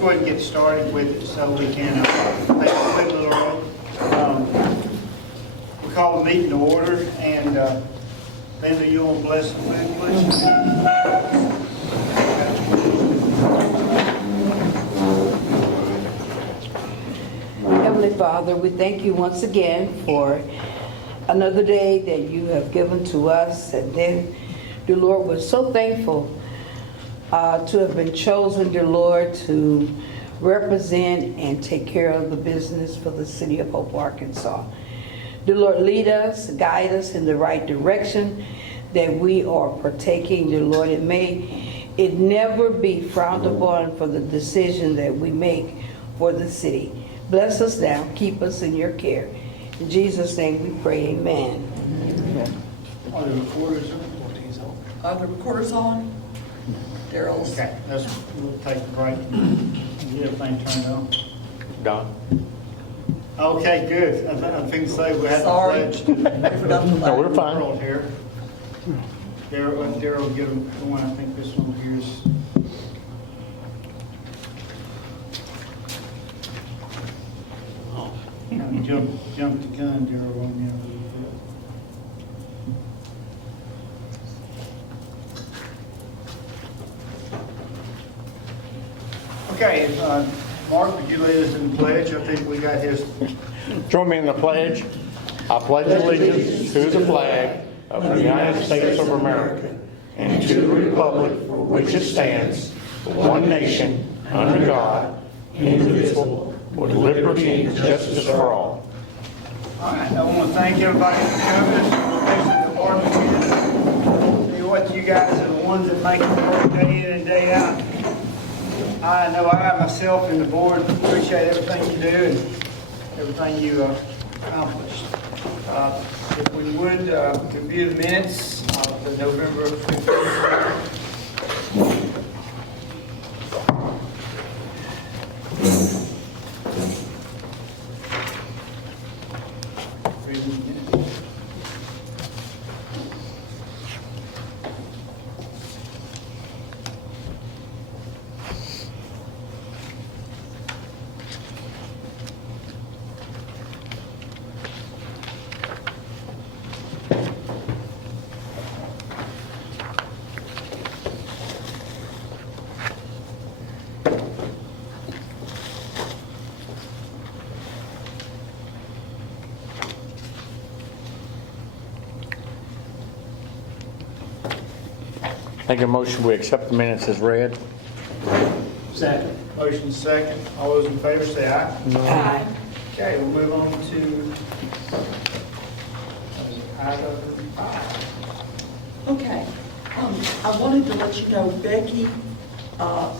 go ahead and get started with it so we can make a quick little we call the meeting to order, and Linda, you want to bless the food, please? Heavenly Father, we thank you once again for another day that you have given to us. And then, dear Lord, we're so thankful to have been chosen, dear Lord, to represent and take care of the business for the city of Hope, Arkansas. Dear Lord, lead us, guide us in the right direction that we are partaking, dear Lord. And may it never be frowned upon for the decision that we make for the city. Bless us now, keep us in your care. In Jesus' name we pray, amen. Are the recorders on? Are the recorders on? Daryl's. Okay, we'll take a break and get everything turned on. Don? Okay, good. I think say we had Sorry. the pledge I forgot the No, we're light. fine. world here. Daryl will get the one. I think this one here is. Kind of jumped the gun, Daryl, on me a little bit. Okay, Mark, would you lead us in the pledge? I think we got his. Join me in the pledge. I pledge allegiance to the flag of the United States of America and to the republic for which it stands, one nation, under God, indivisible, with liberty and justice for all. All right, I want to thank everybody for coming. This department here. Tell you what, you guys are the ones that make it work day in and day out. I know I myself and the board appreciate everything you do and everything you accomplished. If we would review the minutes of the November 15th. Make a motion, we accept the minutes as read. Second. Motion second. All those in favor say aye. Aye. Okay, we'll move on to item 5. Okay. I wanted to let you know Becky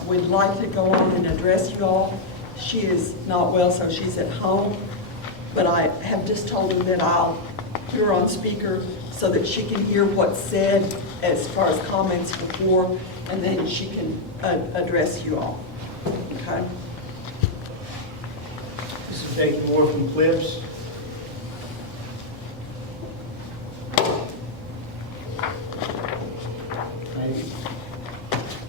would like to go on and address you all. She is not well, so she's at home. But I have just told her that I'll put her on speaker so that she can hear what's said as far as comments before, and then she can address you all. Okay? This is Becky Moore from Clips.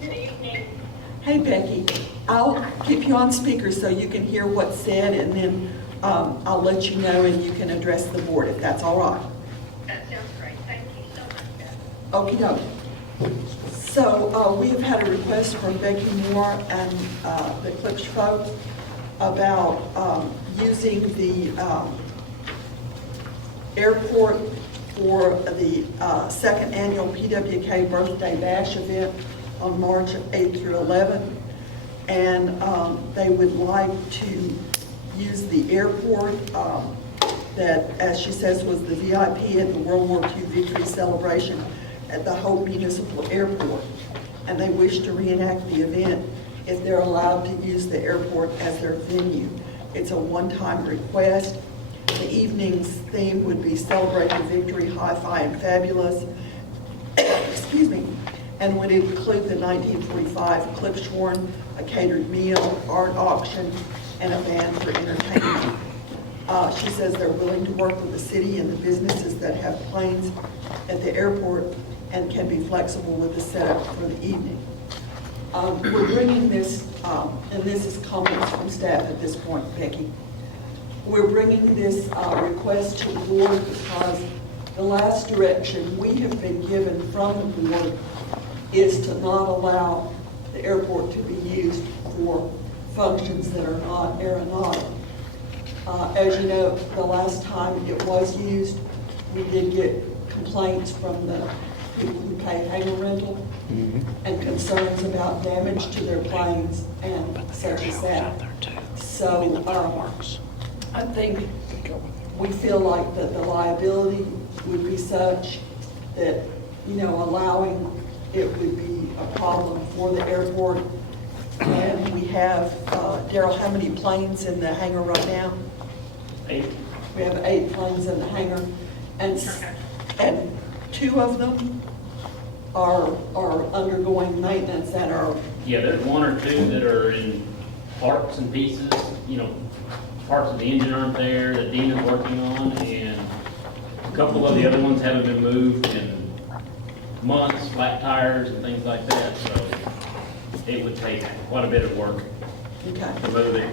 Good evening. Hey Becky, I'll keep you on speaker so you can hear what's said, and then I'll let you know and you can address the board if that's all right. That sounds great. Thank you so much, Beth. Okey doke. So we have had a request from Becky Moore and the Clips folks about using the airport for the second annual PWK Birthday Bash event on March 8th through 11th. And they would like to use the airport that, as she says, was the VIP at the World War II Victory Celebration at the Hope Municipal Airport. And they wish to reenact the event if they're allowed to use the airport as their venue. It's a one-time request. The evening's theme would be Celebrate the Victory, Hi-Fi and Fabulous. Excuse me. And would include the 1945 Klipschorn, a catered meal, art auction, and a band for entertainment. She says they're willing to work with the city and the businesses that have planes at the airport and can be flexible with the setup for the evening. We're bringing this, and this is comments from staff at this point, Becky. We're bringing this request to the board because the last direction we have been given from the board is to not allow the airport to be used for functions that are not aeronautic. As you know, the last time it was used, we did get complaints from the people who pay hangar rental and concerns about damage to their planes and such as that. So I think we feel like that the liability would be such that, you know, allowing it would be a problem for the airport. And we have, Daryl, how many planes in the hangar right now? 8. We have 8 planes in the hangar, and 2 of them are undergoing maintenance and are, Yeah, there's 1 or 2 that are in parts and pieces, you know, parts of the engine aren't there that Dean is working on, and a couple of the other ones haven't been moved in months, flat tires and things like that, so it would take quite a bit of work okay. to move it.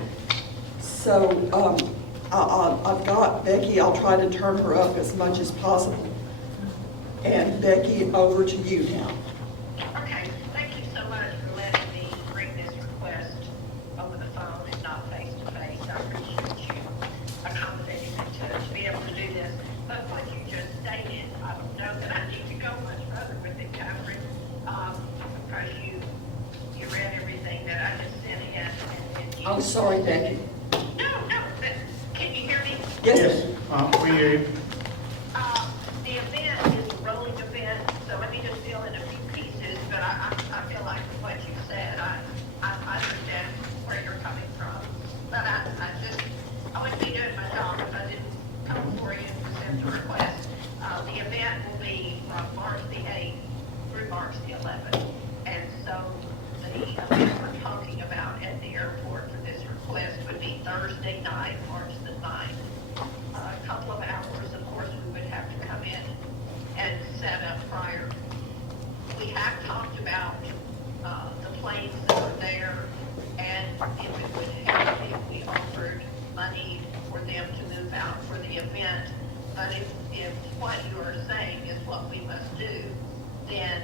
So, I've got Becky, I'll try to turn her up as much as possible. And Becky, over to you now. Okay, thank you so much for letting me bring this request over the phone and not face to face. I appreciate you accommodating me to be able to do this. But what you just stated, I don't know that I need to go much further with it, Catherine, because you read everything that I just sent in. And you, I'm sorry, Becky. No, but can you hear me? Yes, We hear you. The event is a rolling event, so let me just fill in a few pieces, but I feel like with what you said, I understand where you're coming from. But I wouldn't be doing my job if I didn't come for you and present the request. The event will be from March the 8th through March the 11th. And so the event we're talking about at the airport for this request would be Thursday night, March the 9th. A couple of hours, of course, we would have to come in and set up prior. We have talked about the planes that are there, and if it would help if we offered money for them to move out for the event. But if what you are saying is what we must do, then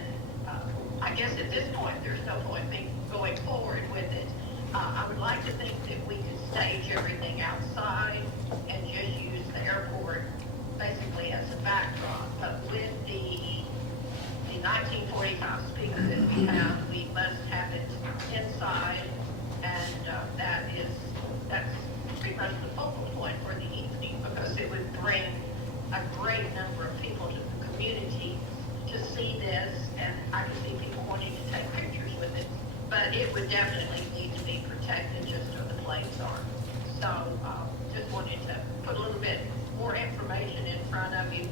I guess at this point, there's no point me going forward with it. I would like to think that we could stage everything outside and just use the airport basically as a backdrop. But with the 1945 speaker that we have, we must have it inside, and that's pretty much the focal point for the evening, because it would bring a great number of people to the community to see this, and I can see people wanting to take pictures with it. But it would definitely need to be protected just so the planes are. So just wanted to put a little bit more information in front of you.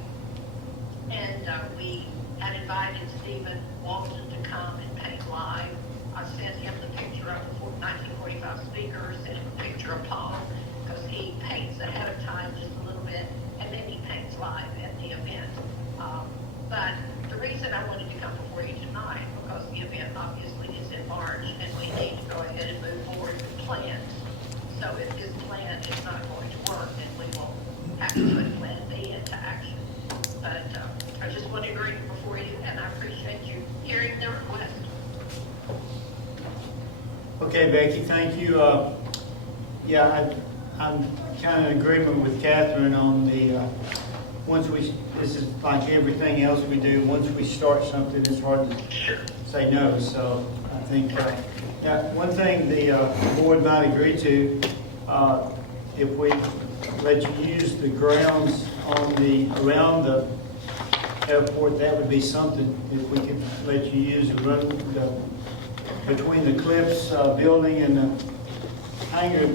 And we had invited Stephen Walton to come and paint live. I sent him the picture of the 1945 speaker, sent him a picture of Paul, because he paints ahead of time just a little bit, and then he paints live at the event. But the reason I wanted to come before you tonight, because the event obviously is in March, and we need to go ahead and move forward with plans. So if this plan is not going to work, then we will have to put Plan B into action. But I just wanted to bring it before you, and I appreciate you hearing the request. Okay, Becky, thank you. Yeah, I'm kind of in agreement with Catherine on the, this is like everything else we do, once we start something, it's hard to say no. So I think, yeah, one thing the board might agree to, if we let you use the grounds around the airport, that would be something. If we could let you use the road between the Cliffs building and the hangar.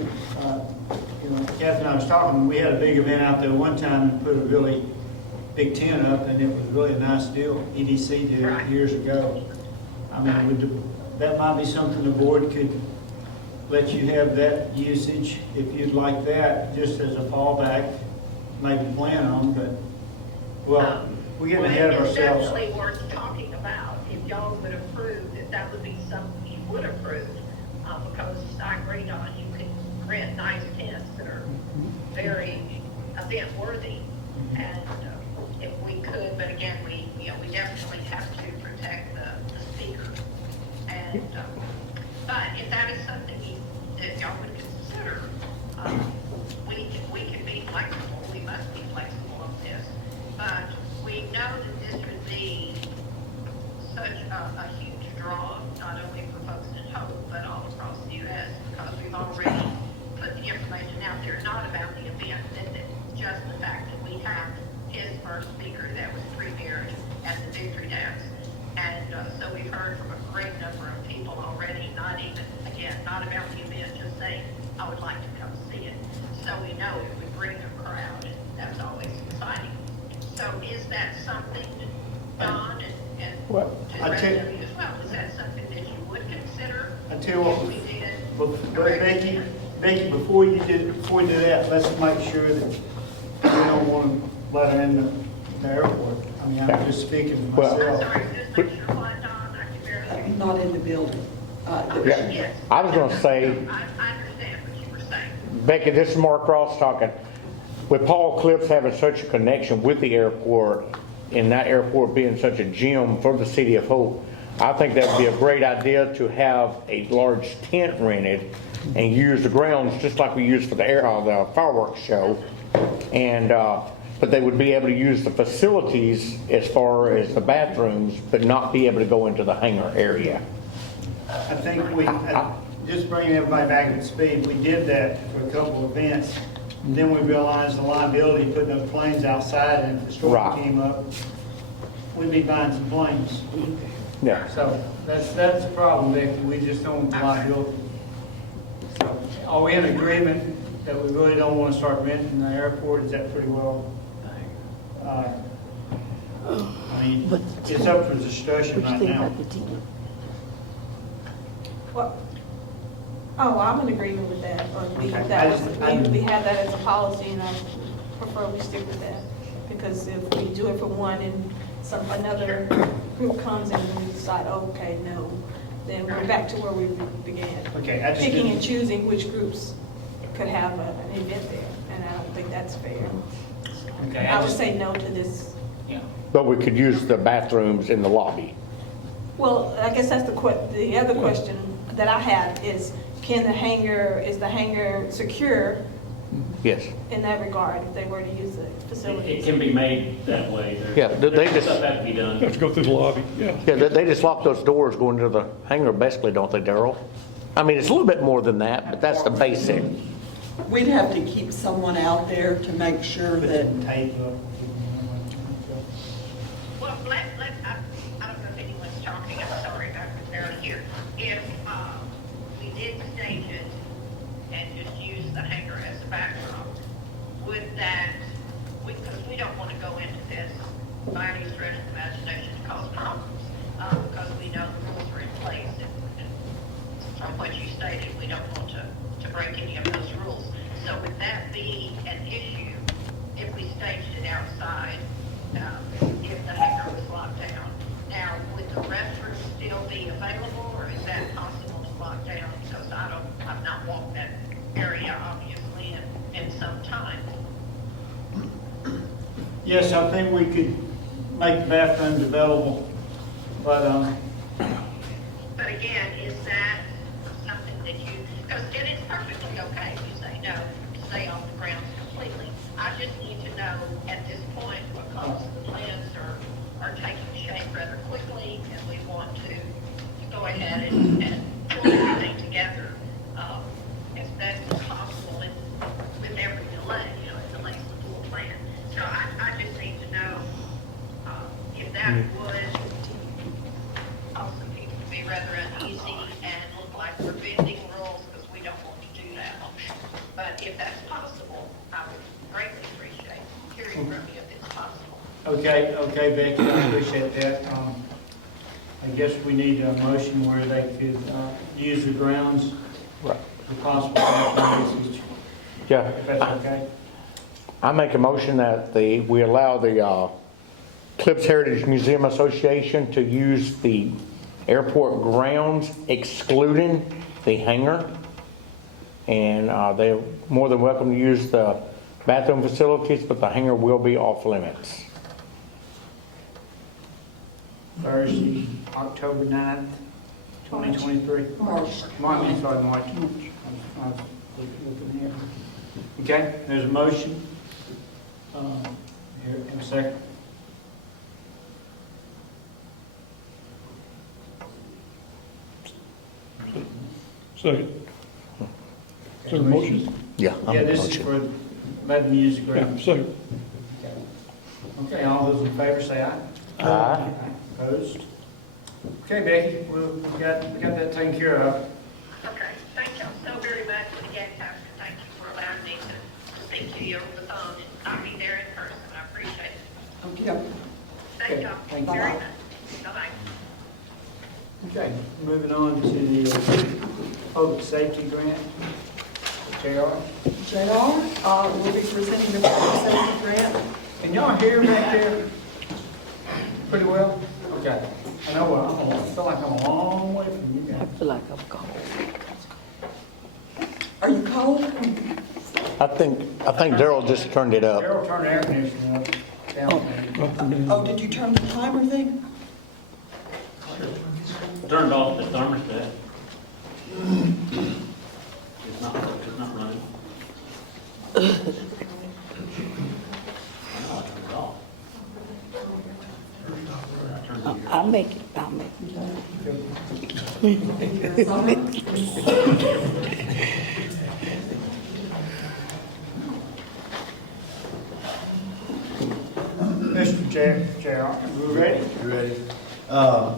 You know, Kathy and I was talking, we had a big event out there one time and put a really big tent up, and it was really a nice deal. EDC did it years ago. I mean, that might be something the board could let you have that usage if you'd like that, just as a fallback, maybe plan on, but, well, we're getting ahead of ourselves. It's definitely worth talking about if y'all would approve that would be something would approve, because I agreed on, you can rent nice tents that are very event worthy. And if we could, but again, we definitely have to protect the speakers. And, but if that is something that y'all would consider, we can be flexible, we must be flexible on this. But we know that this would be such a huge draw, not only for folks in Hope, but all across the U.S., because we've already put the information out there, not about the event, just the fact that we have his first speaker that was premiered at the Victory Dance. And so we've heard from a great number of people already, not even, again, not about the event, just saying, I would like to come see it. So we know if we bring a crowd, that's always exciting. So is that something, Don, and Well, to the I rest tell- of you as well, is that something that you would consider? I tell you what, if we did Becky, before you do that, let's make sure that we don't want to let her in the airport. I mean, I'm just speaking for Well- I'm myself. sorry, just make sure what, Don, I can barely hear you. Not in the building. Yeah. Yes. I was gonna say, I understand what you were saying. Becky, this is Mark Ross talking. With Paul Clips having such a connection with the airport, and that airport being such a gem for the City of Hope, I think that would be a great idea to have a large tent rented and use the grounds just like we use for the fireworks show. And, but they would be able to use the facilities as far as the bathrooms, but not be able to go into the hangar area. I think just bringing everybody back at speed, we did that for a couple of events. And then we realized the liability of putting those planes outside, and if the storm Right. came up, we'd be buying some planes. Yeah. So that's the problem, Becky, we just don't want the liability. So are we in agreement that we really don't want to start renting the airport? Is that pretty well? I mean, it's up for discussion right now. Well, oh, I'm in agreement with that, or we, Okay. we have that as a policy, and I prefer we stick with that. Because if we do it for one and another group comes and we decide, oh, okay, no, then we're back to where we began. Okay, I just Picking didn't- and choosing which groups could have an event there, and I don't think that's fair. Okay, I would just- say no to this. But we could use the bathrooms in the lobby. Well, I guess that's the other question that I have is, is the hangar secure Yes. in that regard if they were to use the It facilities? can be made that way. Yeah, they just- Stuff that to be done. Let's go through the lobby, yeah. Yeah, they just lock those doors going to the hangar basically, don't they, Darrell? I mean, it's a little bit more than that, but that's the basic. We'd have to keep someone out there to make sure Put that, some tape up. Well, I don't know if anyone's talking, I'm sorry, I was barely here. If we did stage it and just use the hangar as a backdrop, would that, because we don't want to go into this by any stretch of the imagination to cause problems, because we know the rules are in place, and from what you stated, we don't want to break any of those rules. So would that be an issue if we staged it outside, if the hangar was locked down? Now, would the restroom still be available, or is that possible to lock down? Because I've not walked that area, obviously, in some time. Yes, I think we could make the bathrooms available, but, But again, is that something that you, because it is perfectly okay if you say no, stay off the grounds completely. I just need to know at this point, because the plans are taking shape rather quickly, and we want to go ahead and pull everything together as best as possible with every delay, it delays the full plan. So I just need to know if that would cause some people to be rather uneasy and look like we're bending rules, because we don't want to do that. But if that's possible, I would greatly appreciate hearing from you if it's possible. okay, Becky, I appreciate that. I guess we need a motion where they could use the grounds Right. for possible bathrooms, Yeah. if that's okay. I make a motion that we allow the Clips Heritage Museum Association to use the airport grounds excluding the hangar. And they're more than welcome to use the bathroom facilities, but the hangar will be off limits. Thursday, October 9th, 2023. March. March. I was looking here. Okay, there's a motion. Here, in a second. Second. Is there a motion? Yeah. Yeah, this is for letting me use the Yeah, ground. second. Okay, all those in favor say aye. Aye. Opposed? Okay, Becky, we got that taken care of. Okay, thank y'all so very much. And again, Pastor, thank you for allowing me to speak to you over the phone and not be there in person. I appreciate it. Okay. Thank y'all Thank you. very much. Bye-bye. Okay, moving on to the public safety grant. JR. JR, will be presenting the public safety grant. Can y'all hear back there pretty well? Okay. I know, I feel like I'm a long way from you I guys. feel like I'm cold. Are you cold? I think Daryl just turned it up. Darryl, turn the air conditioning up, down there. Oh, did you turn the timer thing? Turned off the thermostat. It's not running. I know I turned it off. I turned it I'll make it. Mr. JR, we ready? You ready?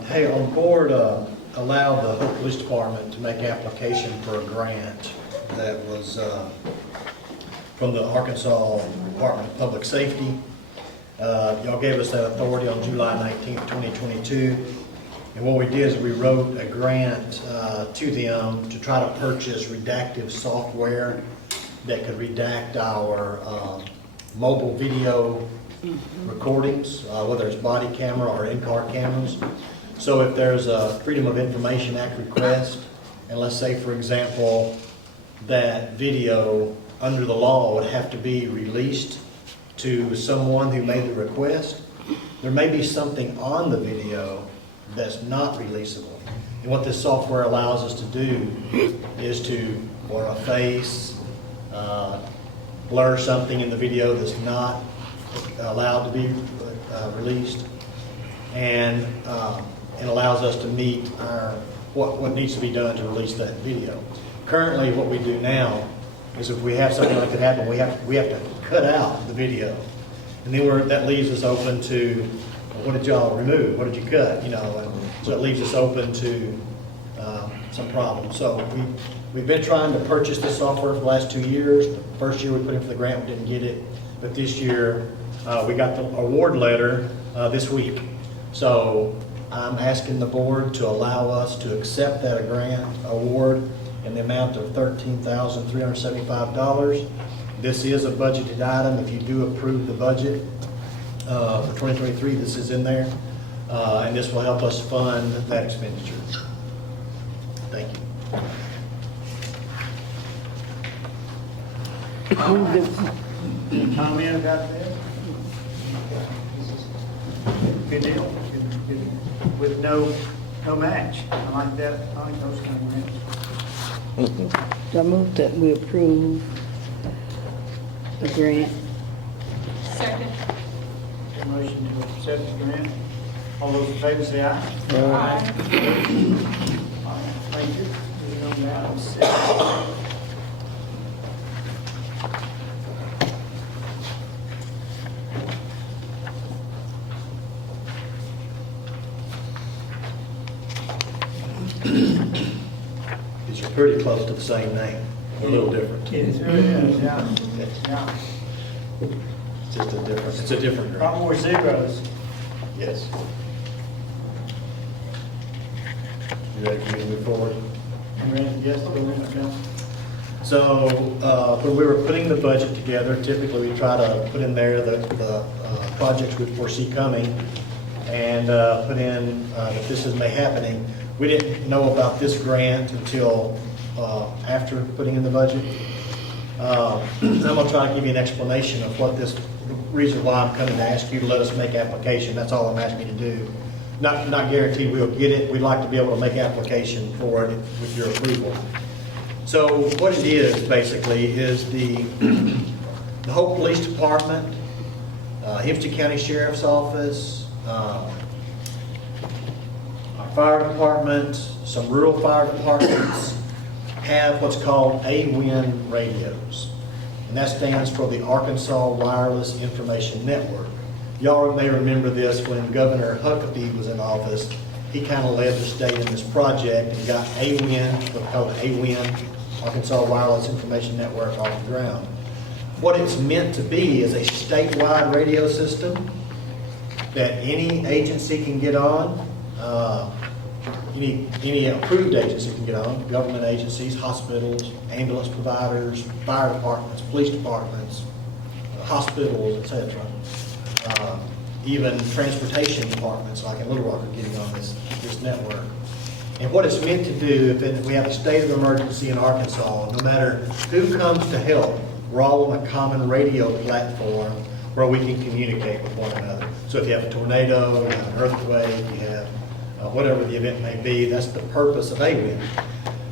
Hey, on board, allowed the Hope Police Department to make application for a grant that was from the Arkansas Department of Public Safety. Y'all gave us that authority on July 19th, 2022. And what we did is we wrote a grant to them to try to purchase redactive software that could redact our mobile video recordings, whether it's body camera or in-car cameras. So if there's a Freedom of Information Act request, and let's say, for example, that video under the law would have to be released to someone who made the request, there may be something on the video that's not releasable. And what this software allows us to do is to blur a face, blur something in the video that's not allowed to be released, and it allows us to meet what needs to be done to release that video. Currently, what we do now is if we have something like that happen, we have to cut out the video, and then that leaves us open to what did y'all remove, what did you cut, and so it leaves us open to some problems. So we've been trying to purchase this software for the last 2 years. The first year we put in for the grant, we didn't get it, but this year we got the award letter this week. So I'm asking the board to allow us to accept that grant award in the amount of $13,375. This is a budgeted item. If you do approve the budget for 2023, this is in there, and this will help us fund that expenditure. Thank you. Any comment about that? Good deal. Good. With no match. I like that. I like those kind of grants. I move that we approve the grant. Second. Motion to accept the grant. All those in favor say aye. Aye. All right, thank you. Moving on to item 6. These are pretty close to the same name. They're a little different. It is, yeah. Yeah. It's just it's a different grant. Lot more zeros. Yes. You ready for me to move forward? You ready? Yes, go ahead, Bill. So, when we were putting the budget together, typically we try to put in there the projects we foresee coming and put in that this may happening. We didn't know about this grant until after putting in the budget. I'm going to try to give you an explanation of what this, the reason why I'm coming to ask you to let us make application. That's all I'm asking you to do. Not guaranteed we'll get it. We'd like to be able to make application for it with your approval. So what it is basically is the Hope Police Department, Hempstead County Sheriff's Office, our fire department, some rural fire departments have what's called AWIN radios. And that stands for the Arkansas Wireless Information Network. Y'all may remember this when Governor Huckabee was in office. He kind of led the state in this project and got AWIN, what's called AWIN, Arkansas Wireless Information Network, off the ground. What it's meant to be is a statewide radio system that any agency can get on. Any approved agency can get on, government agencies, hospitals, ambulance providers, fire departments, police departments, hospitals, etc. Even transportation departments like in Little Rock are getting on this network. And what it's meant to do, if we have a state of emergency in Arkansas, no matter who comes to help, we're all on a common radio platform where we can communicate with one another. So if you have a tornado, you have an earthquake, you have whatever the event may be, that's the purpose of AWIN.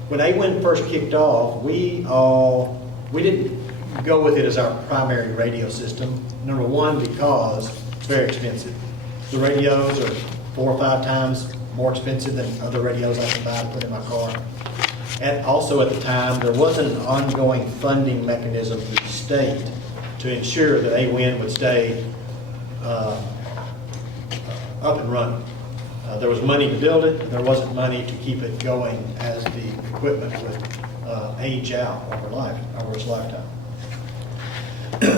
When AWIN first kicked off, we didn't go with it as our primary radio system. Number one, because it's very expensive. The radios are 4 or 5 times more expensive than other radios I can buy to put in my car. And also at the time, there wasn't an ongoing funding mechanism through the state to ensure that AWIN would stay up and running. There was money to build it, and there wasn't money to keep it going as the equipment would age out over its lifetime.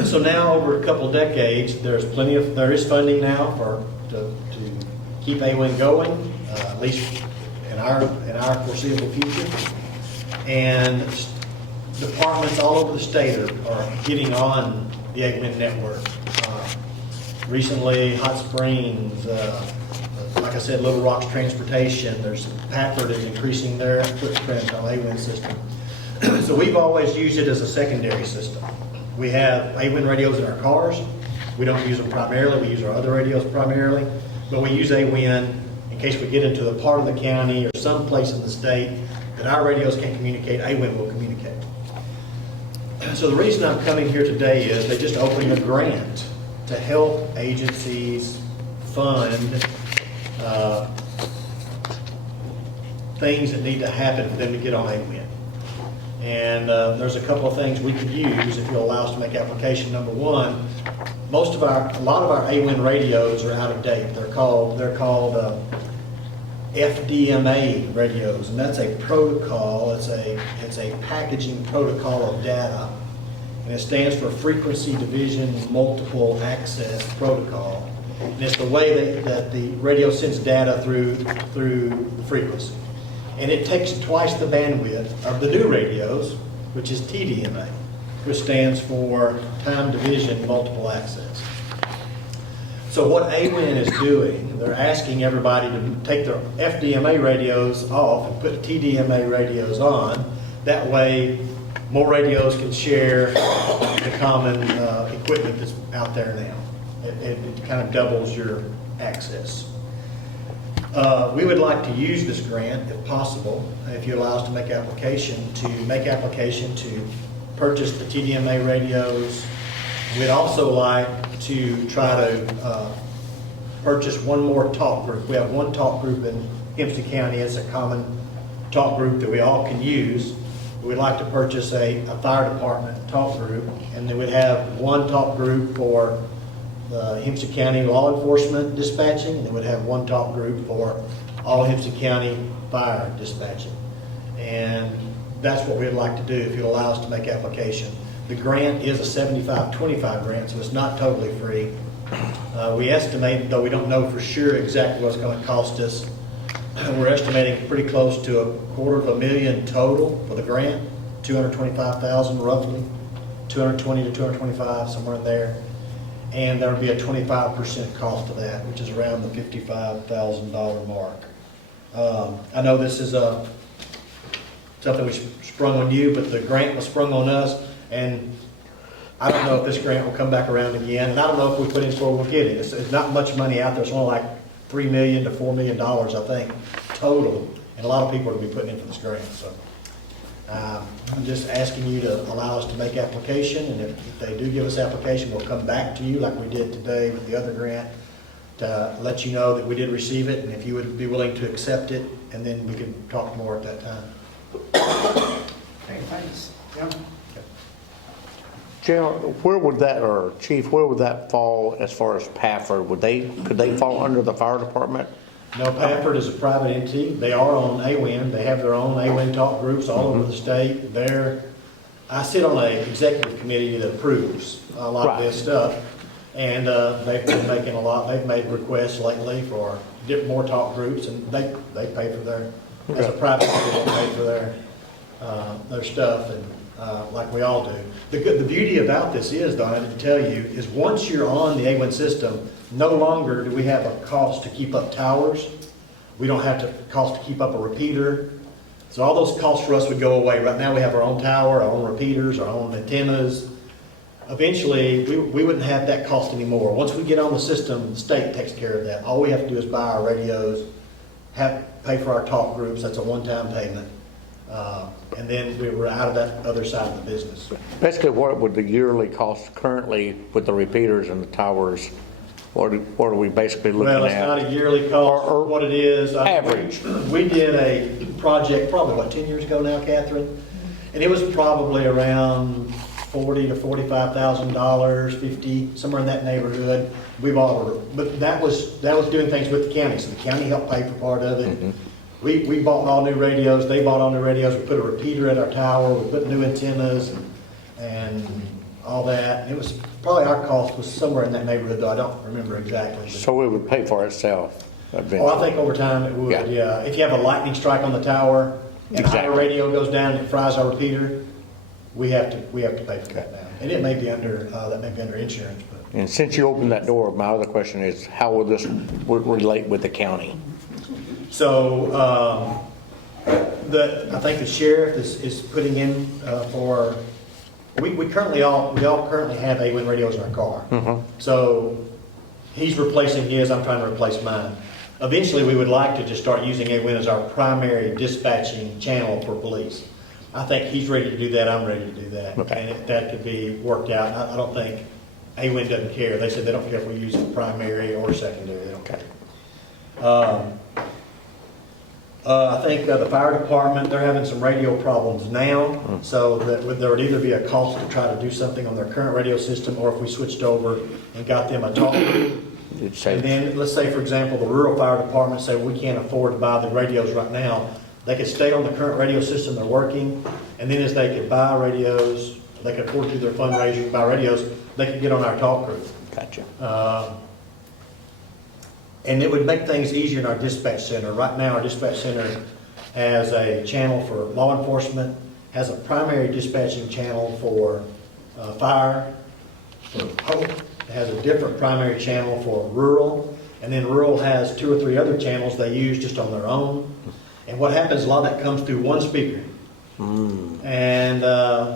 So now, over a couple of decades, there is funding now to keep AWIN going, at least in our foreseeable future. And departments all over the state are getting on the AWIN network. Recently, Hot Springs, like I said, Little Rock's transportation, Packard is increasing their footprint on AWIN system. So we've always used it as a secondary system. We have AWIN radios in our cars. We don't use them primarily, we use our other radios primarily, but we use AWIN in case we get into the part of the county or some place in the state that our radios can't communicate, AWIN will communicate. So the reason I'm coming here today is they just opened a grant to help agencies fund things that need to happen for them to get on AWIN. And there's a couple of things we could use if you'll allow us to make application. Number one, a lot of our AWIN radios are out of date. They're called FDMA radios, and that's a protocol. It's a packaging protocol of data, and it stands for Frequency Division Multiple Access Protocol. And it's the way that the radio sends data through the frequency. And it takes twice the bandwidth of the new radios, which is TDMA, which stands for Time Division Multiple Access. So what AWIN is doing, they're asking everybody to take their FDMA radios off and put TDMA radios on. That way, more radios can share the common equipment that's out there now. It kind of doubles your access. We would like to use this grant, if possible, if you allow us to make application to purchase the TDMA radios. We'd also like to try to purchase one more talk group. We have one talk group in Hempstead County. It's a common talk group that we all can use. We'd like to purchase a fire department talk group, and then we'd have one talk group for the Hempstead County law enforcement dispatching, and then we'd have one talk group for all Hempstead County fire dispatching. And that's what we'd like to do if you'll allow us to make application. The grant is a 75-25 grant, so it's not totally free. We estimate, though we don't know for sure exactly what it's going to cost us, we're estimating pretty close to $250,000 total for the grant, $225,000 roughly, 220 to 225, somewhere in there. And there would be a 25% cost of that, which is around the $55,000 mark. I know this is something we sprung on you, but the grant was sprung on us, and I don't know if this grant will come back around again, and I don't know if we put in for it, we'll get it. It's not much money out there, it's only like $3 million to $4 million, I think, total, and a lot of people are going to be putting in for this grant, so. I'm just asking you to allow us to make application, and if they do give us application, we'll come back to you like we did today with the other grant to let you know that we did receive it, and if you would be willing to accept it, and then we can talk more at that time. Okay, thanks. Jim? Jim, where would that, or Chief, where would that fall as far as Pafford? Could they fall under the fire department? No, Pafford is a private entity. They are on AWIN. They have their own AWIN talk groups all over the state. I sit on an executive committee that approves a lot of this stuff. And they've been making they've made requests lately for more talk groups, and they pay for as a private entity, they pay for their stuff, and like we all do. The beauty about this is, though, I didn't tell you, is once you're on the AWIN system, no longer do we have a cost to keep up towers. We don't have to cost to keep up a repeater. So all those costs for us would go away. Right now we have our own tower, our own repeaters, our own antennas. Eventually, we wouldn't have that cost anymore. Once we get on the system, the state takes care of that. All we have to do is buy our radios, pay for our talk groups. That's a one-time payment. And then we're out of that other side of the business. Basically, what would the yearly cost currently with the repeaters and the towers? What are we basically looking at? Well, it's not a yearly cost. Or What it is, average. We did a project probably, 10 years ago now, Catherine? And it was probably around $40,000 to $45,000, 50, somewhere in that neighborhood. But that was doing things with the county, so the county helped pay for part of it. Mm-hmm. We bought all new radios, they bought all new radios, we put a repeater at our tower, we put new antennas and all that. It was, probably our cost was somewhere in that neighborhood, though I don't remember exactly. So it would pay for itself eventually? Oh, I think over time it would, yeah. If you have a lightning strike on the tower and our radio goes down and it fries our repeater, we have to pay for that now. And it may be under, that may be under insurance, but. And since you opened that door, my other question is, how will this relate with the county? So, I think the sheriff is putting in for, we all currently have AWIN radios in our car. Mm-hmm. So he's replacing his, I'm trying to replace mine. Eventually, we would like to just start using AWIN as our primary dispatching channel for police. I think he's ready to do that, I'm ready to do that. Okay. And if that could be worked out, I don't think, AWIN doesn't care. They said they don't care if we use it primary or secondary, they don't care. I think the fire department, they're having some radio problems now, so that there would either be a cost to try to do something on their current radio system, or if we switched over and got them a talk group. And then, let's say, for example, the rural fire department say we can't afford to buy the radios right now. They could stay on the current radio system they're working, and then as they could buy radios, they could afford to do their fundraising, buy radios, they could get on our talk group. Gotcha. And it would make things easier in our dispatch center. Right now, our dispatch center has a channel for law enforcement, has a primary dispatching channel for fire, for Hope. It has a different primary channel for rural, and then rural has 2 or 3 other channels they use just on their own. And what happens, a lot of that comes through one speaker. And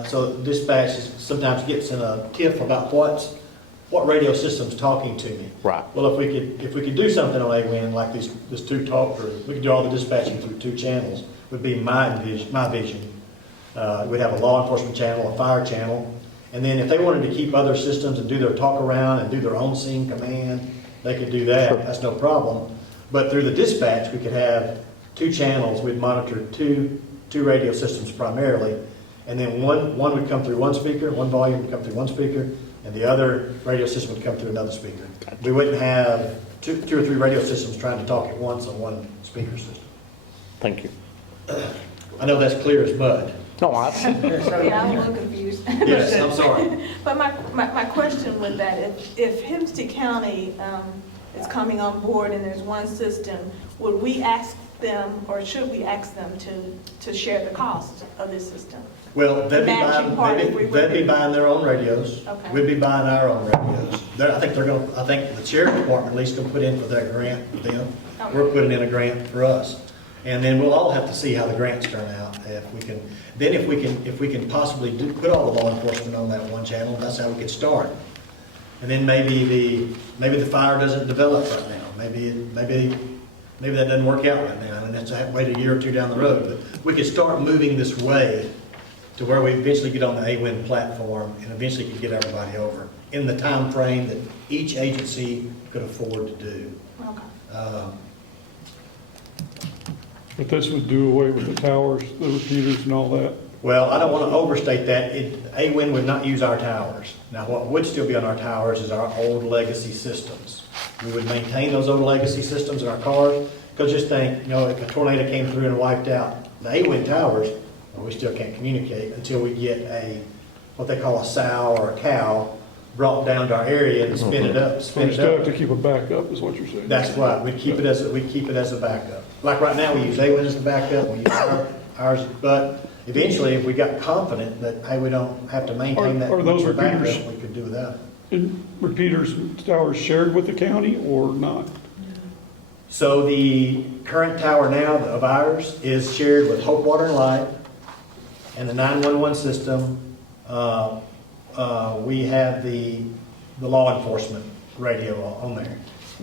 so dispatch sometimes gets in a tiff about what radio system's talking to me. Right. Well, if we could do something on AWIN like this 2 talk group, we could do all the dispatching through 2 channels. Would be my vision. We'd have a law enforcement channel, a fire channel, and then if they wanted to keep other systems and do their talk around and do their own scene command, they could do that. Sure. That's no problem. But through the dispatch, we could have 2 channels. We'd monitor two radio systems primarily, and then one would come through one speaker, one volume would come through one speaker, and the other radio system would come through another speaker. Gotcha. We wouldn't have 2 or 3 radio systems trying to talk at once on one speaker system. Thank you. I know that's clear as mud. No, Yeah, I'm a little confused. Yes, I'm sorry. But my question with that, if Hempstead County is coming on board and there's one system, would we ask them, or should we ask them to share the cost of this system? Well, they'd be buying their own radios. Okay. We'd be buying our own radios. I think the sheriff department at least gonna put in for that grant for them. Okay. We're putting in a grant for us. And then we'll all have to see how the grants turn out. If we can possibly put all the law enforcement on that one channel, that's how we could start. And then maybe the fire doesn't develop right now. Maybe that doesn't work out right now, and that's wait a year or two down the road. But we could start moving this way to where we eventually get on the AWIN platform and eventually could get everybody over in the time frame that each agency could afford to do. Okay. But this would do away with the towers, the repeaters and all that. Well, I don't want to overstate that. AWIN would not use our towers. Now, what would still be on our towers is our old legacy systems. We would maintain those old legacy systems in our cars, because just think, if a tornado came through and wiped out the AWIN towers, well, we still can't communicate until we get what they call a sow or a cow brought down to our area and spin it up. So you still have to keep a backup, is what you're saying? That's right. We keep it as a backup. Like right now, we use AWIN as a backup. We use ours, but eventually, if we got confident that, hey, we don't have to maintain that Are those much backup, repeaters- we could do without it. And repeaters and towers shared with the county or not? So the current tower now of ours is shared with Hope Water and Light and the 911 system. We have the law enforcement radio on there.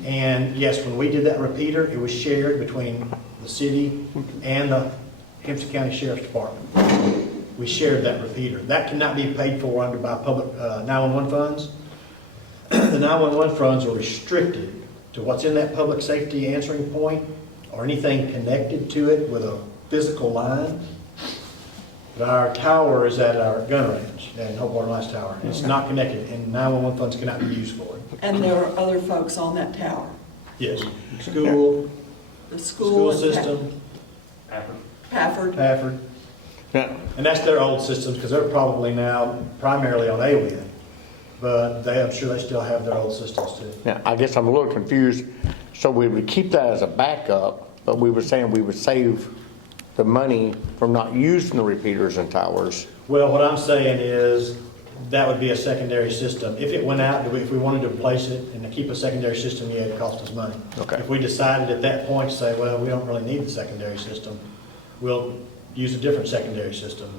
And yes, when we did that repeater, it was shared between the city and the Hempstead County Sheriff's Department. We shared that repeater. That cannot be paid for by public 911 funds. The 911 funds are restricted to what's in that public safety answering point or anything connected to it with a physical line. But our tower is at our gun range and Hope Water Light's tower. It's not connected, and 911 funds cannot be used for it. And there are other folks on that tower. Yes. School, The school and system, Pafford. Pafford. Yeah. And that's their old systems, because they're probably now primarily on AWIN. But I'm sure they still have their old systems too. Now, I guess I'm a little confused. So we would keep that as a backup, but we were saying we would save the money from not using the repeaters and towers. Well, what I'm saying is that would be a secondary system. If it went out, if we wanted to replace it and to keep a secondary system, yeah, it cost us money. Okay. If we decided at that point to say, well, we don't really need the secondary system, we'll use a different secondary system,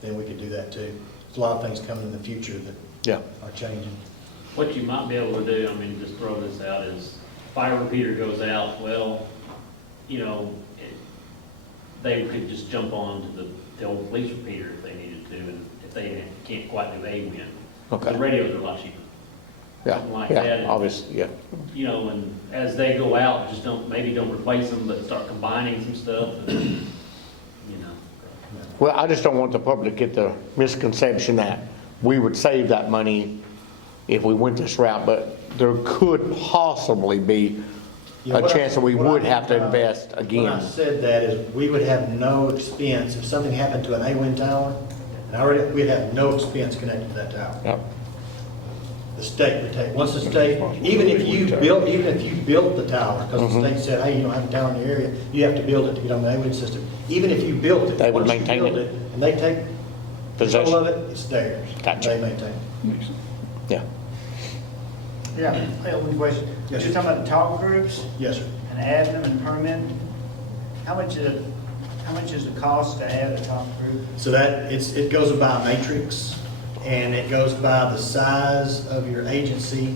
then we could do that too. There's a lot of things coming in the future that Yeah. are changing. What you might be able to do, just throw this out, is fire repeater goes out, well, they could just jump on to the old police repeater if they needed to, and if they can't quite do AWIN. Okay. The radios are a lot cheaper. Yeah, Something like that. yeah, obviously, yeah. And as they go out, just don't replace them, but start combining some stuff, and, Well, I just don't want the public to get the misconception that we would save that money if we went this route, but there could possibly be Yeah, a what I- chance that we what I would mean have to by- invest When again. I said that is we would have no expense if something happened to an AWIN tower, and we'd have no expense connected to that tower. Yep. The state would take, once the state, even if you built the tower, because the state said, hey, you don't have a tower in the area, you have to build it to get on the AWIN system. Even if you built it, They would once you maintain build it. it, and they take Possession. control of it, it's theirs. Gotcha. They maintain it. Yeah. Yeah, I have one question. Yes, You're sir. talking about the talk groups Yes, sir. and adding them and permitting. How much is the cost to add a talk group? So it goes by matrix, and it goes by the size of your agency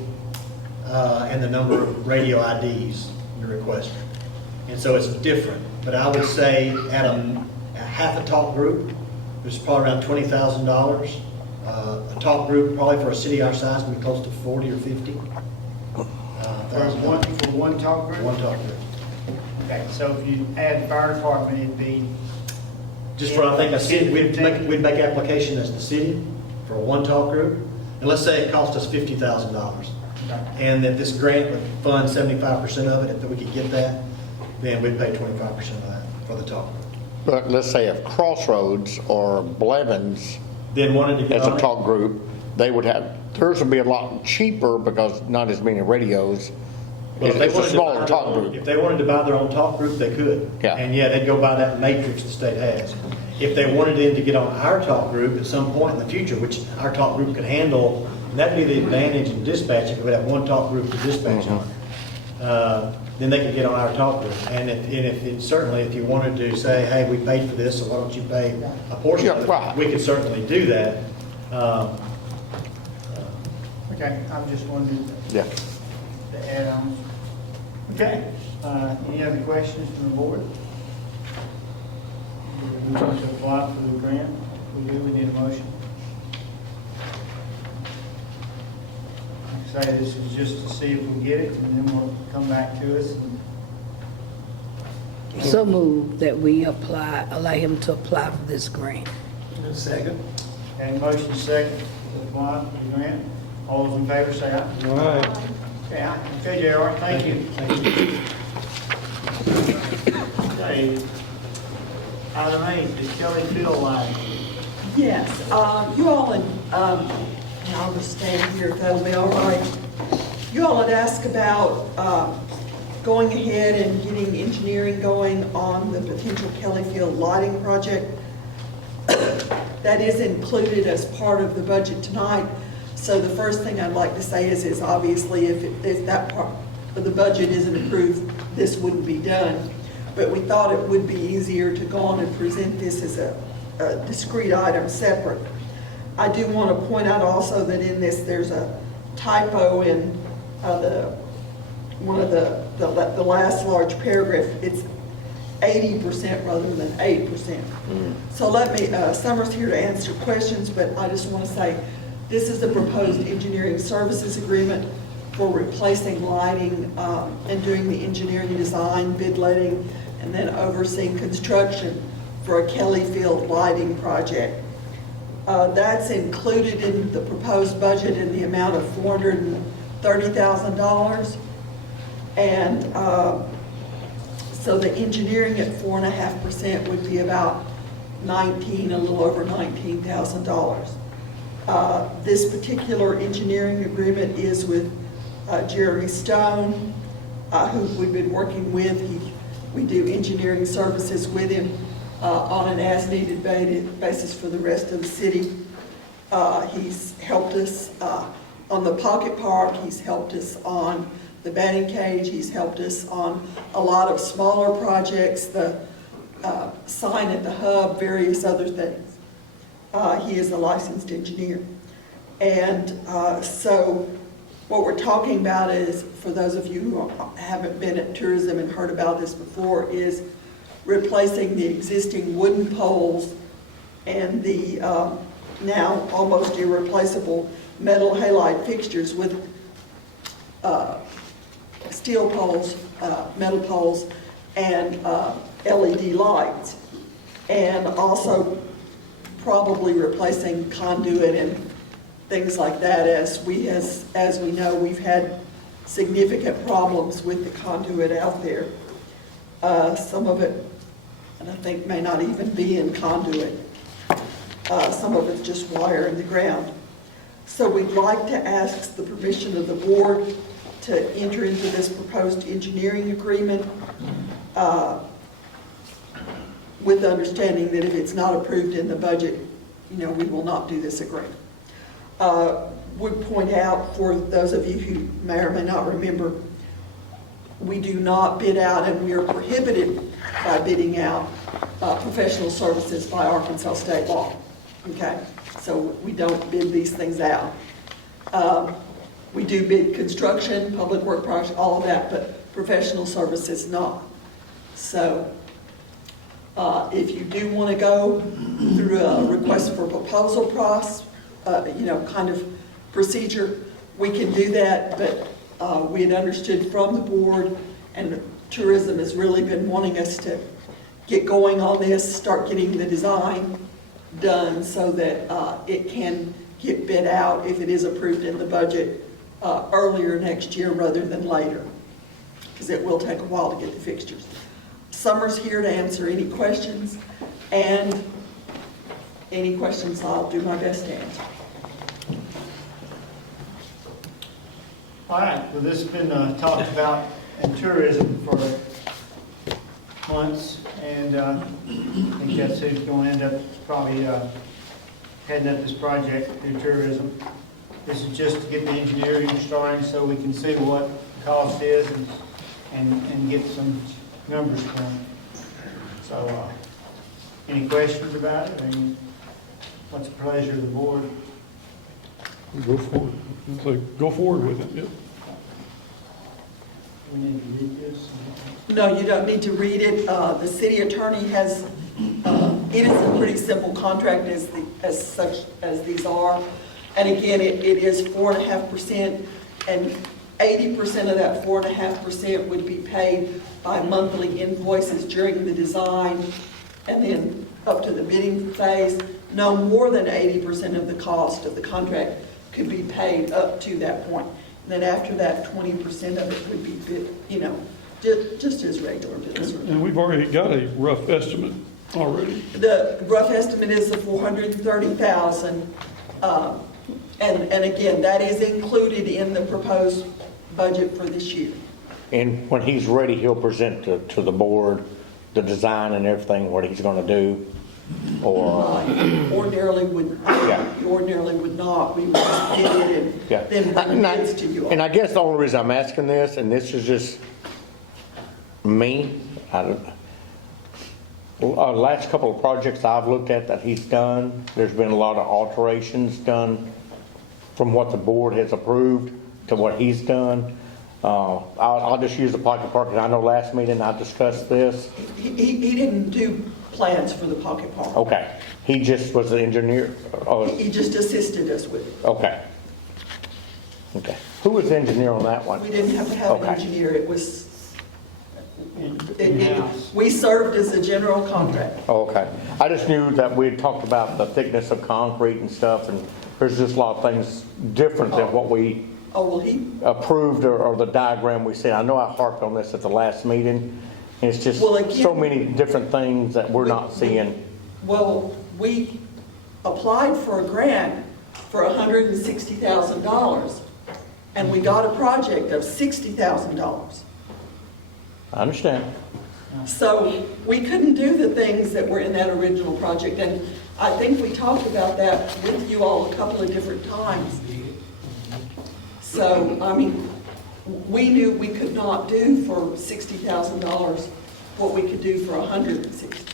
and the number of radio IDs you're requesting. And so it's different, but I would say at a half a talk group, it's probably around $20,000. A talk group, probably for a city our size, would be close to 40 or 50. For one talk group? One talk group. Okay, so if you add the fire department, it'd be, Just for, I think, a city, we'd make application as the city for a one talk group, and let's say it cost us $50,000. And that this grant would fund 75% of it, if we could get that, then we'd pay 25% of that for the talk group. But let's say if Crossroads or Blevins Then wanted to get as on a it. talk group, they would have, theirs would be a lot cheaper because not as many radios. Well, if they It's a wanted to smaller buy talk their own- group. If they wanted to buy their own talk group, they could. Yeah. And yeah, they'd go by that matrix the state has. If they wanted them to get on our talk group at some point in the future, which our talk group could handle, and that'd be the advantage in dispatching, if we have one talk group to dispatch on. then they could get on our talk list. And certainly if you wanted to say, hey, we paid for this, so why don't you pay a portion of Yeah, it? right. We could certainly do that. Okay, I'm just wondering Yeah. the add-ons. Okay, any other questions from the board? We want to apply for the grant? We do, we need a motion. Like I say, this is just to see if we get it, and then we'll come back to us. So moved that we allow him to apply for this grant. Second. Okay, motion second to apply for the grant. All those in favor say aye. Aye. Okay, aye. Okay, JR, thank you. Okay. Item 8, the Kelly Field line. Yes, you all, and I'll just stand here if that'll be all right. You all had asked about going ahead and getting engineering going on the potential Kelly Field lighting project. That is included as part of the budget tonight. So the first thing I'd like to say is obviously if that part of the budget isn't approved, this wouldn't be done. But we thought it would be easier to go on and present this as a discrete item separate. I do want to point out also that in this, there's a typo in one of the last large paragraph. It's 80% rather than 8%. So let me, Summer's here to answer questions, but I just want to say, this is the proposed engineering services agreement for replacing lighting and doing the engineering design, bid letting, and then overseeing construction for a Kelly Field lighting project. That's included in the proposed budget in the amount of $430,000. And so the engineering at 4.5% would be about a little over $19,000. This particular engineering agreement is with Jeremy Stone, who we've been working with. We do engineering services with him on an as-needed basis for the rest of the city. He's helped us on the Pocket Park. He's helped us on the batting cage. He's helped us on a lot of smaller projects, the sign at the hub, various other things. He is a licensed engineer. And so what we're talking about is, for those of you who haven't been at tourism and heard about this before, is replacing the existing wooden poles and the now almost irreplaceable metal halide fixtures with steel poles, metal poles, and LED lights. And also probably replacing conduit and things like that. As we know, we've had significant problems with the conduit out there. Some of it, and I think may not even be in conduit. Some of it's just wire in the ground. So we'd like to ask the permission of the board to enter into this proposed engineering agreement with the understanding that if it's not approved in the budget, we will not do this agreement. Would point out, for those of you who may or may not remember, we do not bid out, and we are prohibited by bidding out professional services by Arkansas state law. Okay, so we don't bid these things out. We do bid construction, public work projects, all of that, but professional services not. So if you do want to go through a request for proposal process, kind of procedure, we can do that, but we had understood from the board, and tourism has really been wanting us to get going on this, start getting the design done so that it can get bid out if it is approved in the budget earlier next year rather than later, because it will take a while to get the fixtures. Summer's here to answer any questions, and any questions I'll do my best to answer. All right, well, this has been talked about in tourism for months, and I think that's who's going to end up probably heading up this project through tourism. This is just to get the engineering starting so we can see what the cost is and and get some numbers going. So, any questions about it? What's the pleasure of the board? Go forward. So go forward with it, yeah. We need to read this. No, you don't need to read it. The city attorney has, it is a pretty simple contract as such as these are. And again, it is 4.5%, and 80% of that 4.5% would be paid by monthly invoices during the design, and then up to the bidding phase. No more than 80% of the cost of the contract could be paid up to that point. And then after that, 20% of it would be bid, just as regular bids. And we've already got a rough estimate already. The rough estimate is the 430,000. And again, that is included in the proposed budget for this year. And when he's ready, he'll present to the board the design and everything, what he's gonna do, or, Ordinarily Yeah. would not. We would just bid it yeah. and then bring the bids to you all. And I guess the only reason I'm asking this, and this is just me, last couple of projects I've looked at that he's done, there's been a lot of alterations done from what the board has approved to what he's done. I'll just use the Pocket Park, and I know last meeting I discussed this. He didn't do plans for the pocket park. Okay, he just was the engineer. Oh, He just assisted us with it. okay. Okay. Who was the engineer on that one? We didn't have to have an Okay. engineer. It was, In-house. we served as a general contractor. Oh, okay. I just knew that we had talked about the thickness of concrete and stuff, and there's just a lot of things different than what we Oh, well, he, approved or the diagram we said. I know I harped on this at the last meeting. And it's just Well, again- so many different things that we're not seeing. well, we applied for a grant for $160,000, and we got a project of $60,000. I understand. So we couldn't do the things that were in that original project, and I think we talked about that with you all a couple of different times. So, I mean, we knew we could not do for $60,000 what we could do for $160,000.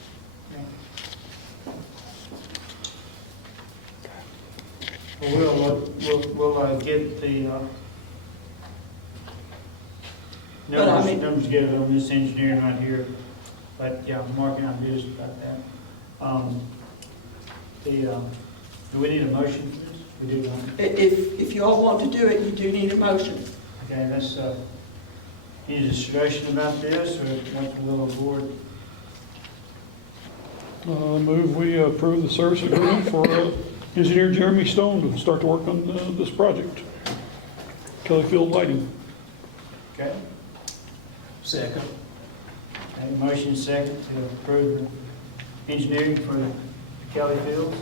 We'll get the But I mean- numbers together on this engineering right here. But yeah, Mark and I did about that. Do we need a motion for this? We do, don't we? If you all want to do it, you do need a motion. Okay, let's, any discussion about this, or what's the will of the board? Move we approve the service agreement for engineer Jeremy Stone to start to work on this project. Kelly Field Lighting. Okay, Second. have a motion second to approve the engineering for the Kelly Fields.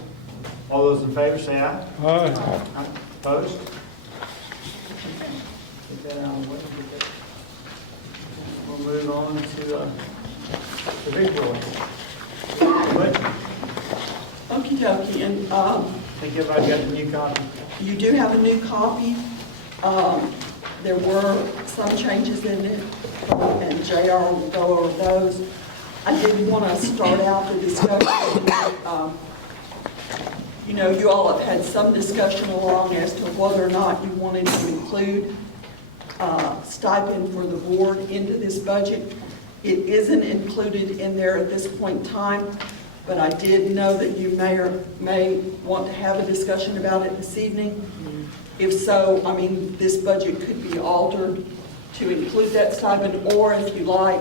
All those in favor say aye. Aye. Aye. Opposed? Get that out of the way. Get that. We'll move on to the big boy. Budget. Okey dokey, and I think everybody got the new copy. you do have a new copy. There were some changes in it, and JR will go over those. I did want to start out the discussion. You all have had some discussion along as to whether or not you wanted to include stipend for the board into this budget. It isn't included in there at this point in time, but I did know that you may want to have a discussion about it this evening. If so, I mean, this budget could be altered to include that stipend, or if you like,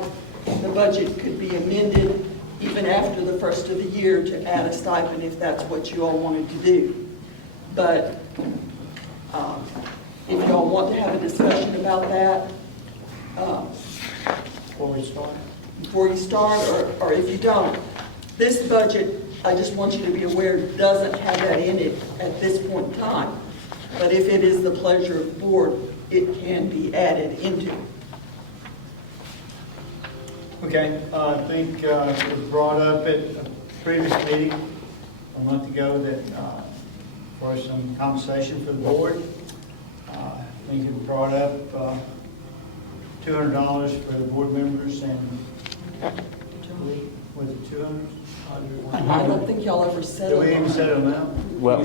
the budget could be amended even after the first of the year to add a stipend if that's what you all wanted to do. But if you all want to have a discussion about that, Before we start. before you start, or if you don't. This budget, I just want you to be aware, doesn't have that in it at this point in time. But if it is the pleasure of the board, it can be added into. Okay, I think it was brought up at a previous meeting a month ago that for some conversation for the board. I think it was brought up $200 for the board members and, was it 200? I don't think y'all ever said Did we even it. set an amount? Well,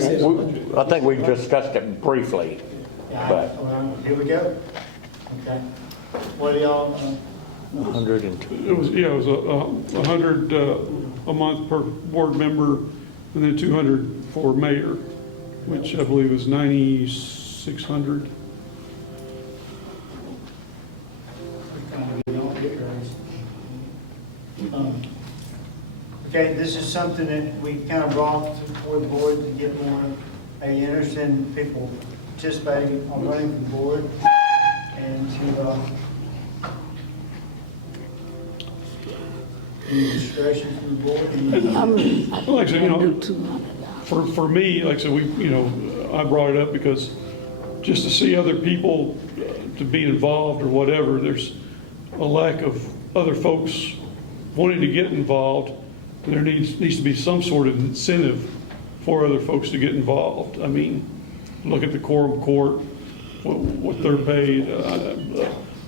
I think we discussed it briefly. Yeah, But- well, here we go. Okay. What do y'all, 102. It was, yeah, it was 100 a month per board member, and then 200 for mayor, which I believe is 9,600. Okay, this is something that we kind of brought before the board to get more interest in people participating on running for the board and to any discretion from the board. Like I said, you know, for me, like I said, I brought it up because just to see other people to be involved or whatever, there's a lack of other folks wanting to get involved. There needs to be some sort of incentive for other folks to get involved. I mean, look at the Quorum Court, what they're paid.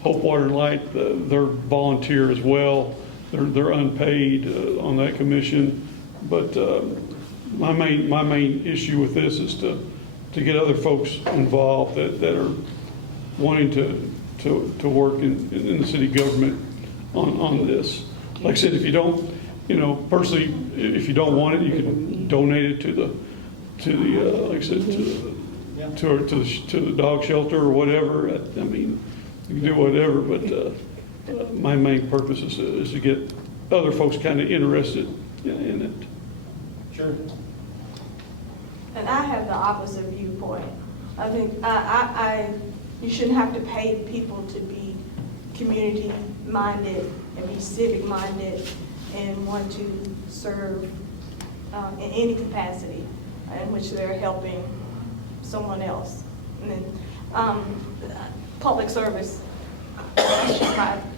Hope Water and Light, they're volunteer as well. They're unpaid on that commission. But my main issue with this is to get other folks involved that are wanting to work in the city government on this. Like I said, if you don't, personally, if you don't want it, you can donate it to the like I said, to the dog shelter or whatever. I mean, you can do whatever, but my main purpose is to get other folks kind of interested in it. Sure. And I have the opposite viewpoint. I think you shouldn't have to pay people to be community-minded and be civic-minded and want to serve in any capacity in which they're helping someone else. And then, public service,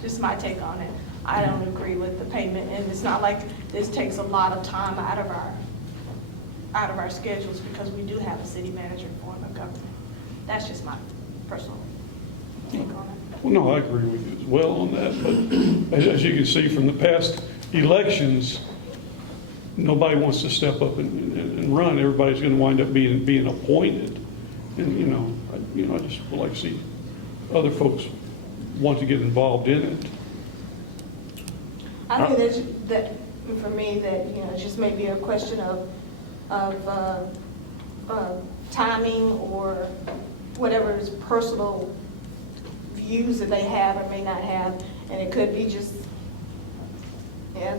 just my take on it. I don't agree with the payment, and it's not like this takes a lot of time out of our schedules because we do have a city manager form of government. That's just my personal take on it. Well, no, I agree with you as well on that, but as you can see from the past elections, nobody wants to step up and run. Everybody's going to wind up being appointed. And, I just would like to see other folks want to get involved in it. I think that for me, that, it's just maybe a question of timing or whatever is personal views that they have or may not have, and it could be just,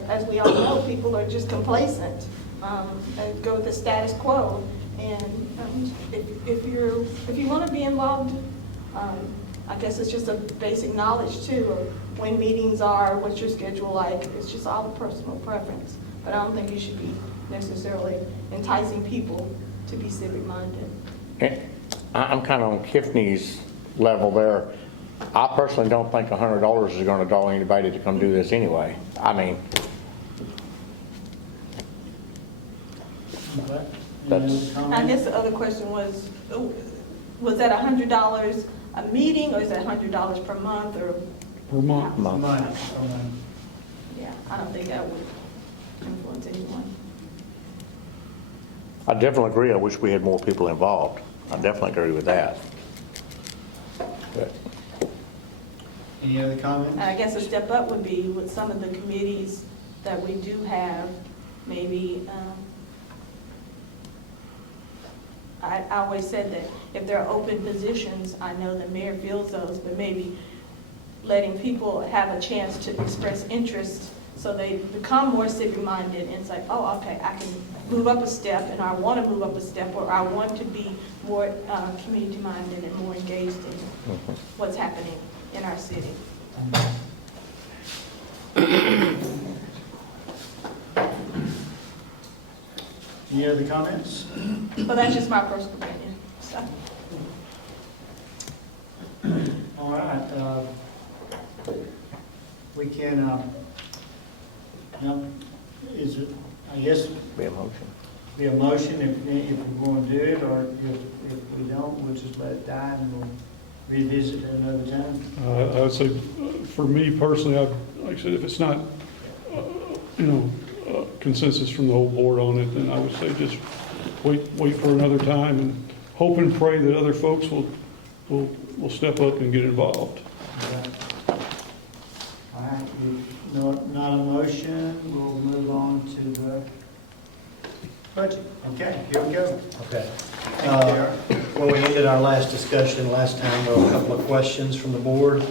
as we all know, people are just complacent and go with the status quo. And if you want to be involved, I guess it's just a basic knowledge too of when meetings are, what's your schedule like. It's just all a personal preference, but I don't think you should be necessarily enticing people to be civic-minded. I'm kind of on Kiffney's level there. I personally don't think $100 is going to draw anybody to come do this anyway. I mean, Okay. That's- Any other I comments? guess the other question was that $100 a meeting, or is that $100 per month, or? Per month. Money. Yeah, I don't think that would influence anyone. I definitely agree. I wish we had more people involved. I definitely agree with that. But Any other comments? And I guess a step up would be with some of the committees that we do have, maybe, I always said that if there are open positions, I know the mayor fills those, but maybe letting people have a chance to express interest so they become more civic-minded and say, oh, okay, I can move up a step, and I want to move up a step, or I want to be more community-minded and more engaged in what's happening in our city. Any other comments? But that's just my personal opinion, so. All right, we can, is it, I guess, be a motion. be a motion if we're going to do it, or if we don't, we'll just let it die and we'll revisit it another time? I would say, for me personally, like I said, if it's not, consensus from the whole board on it, then I would say just wait for another time and hope and pray that other folks will step up and get involved. All right, if not a motion, we'll move on to the budget. Okay, here we go. Okay. Thank you, Darrell. When we ended our last discussion last time, there were a couple of questions from the board.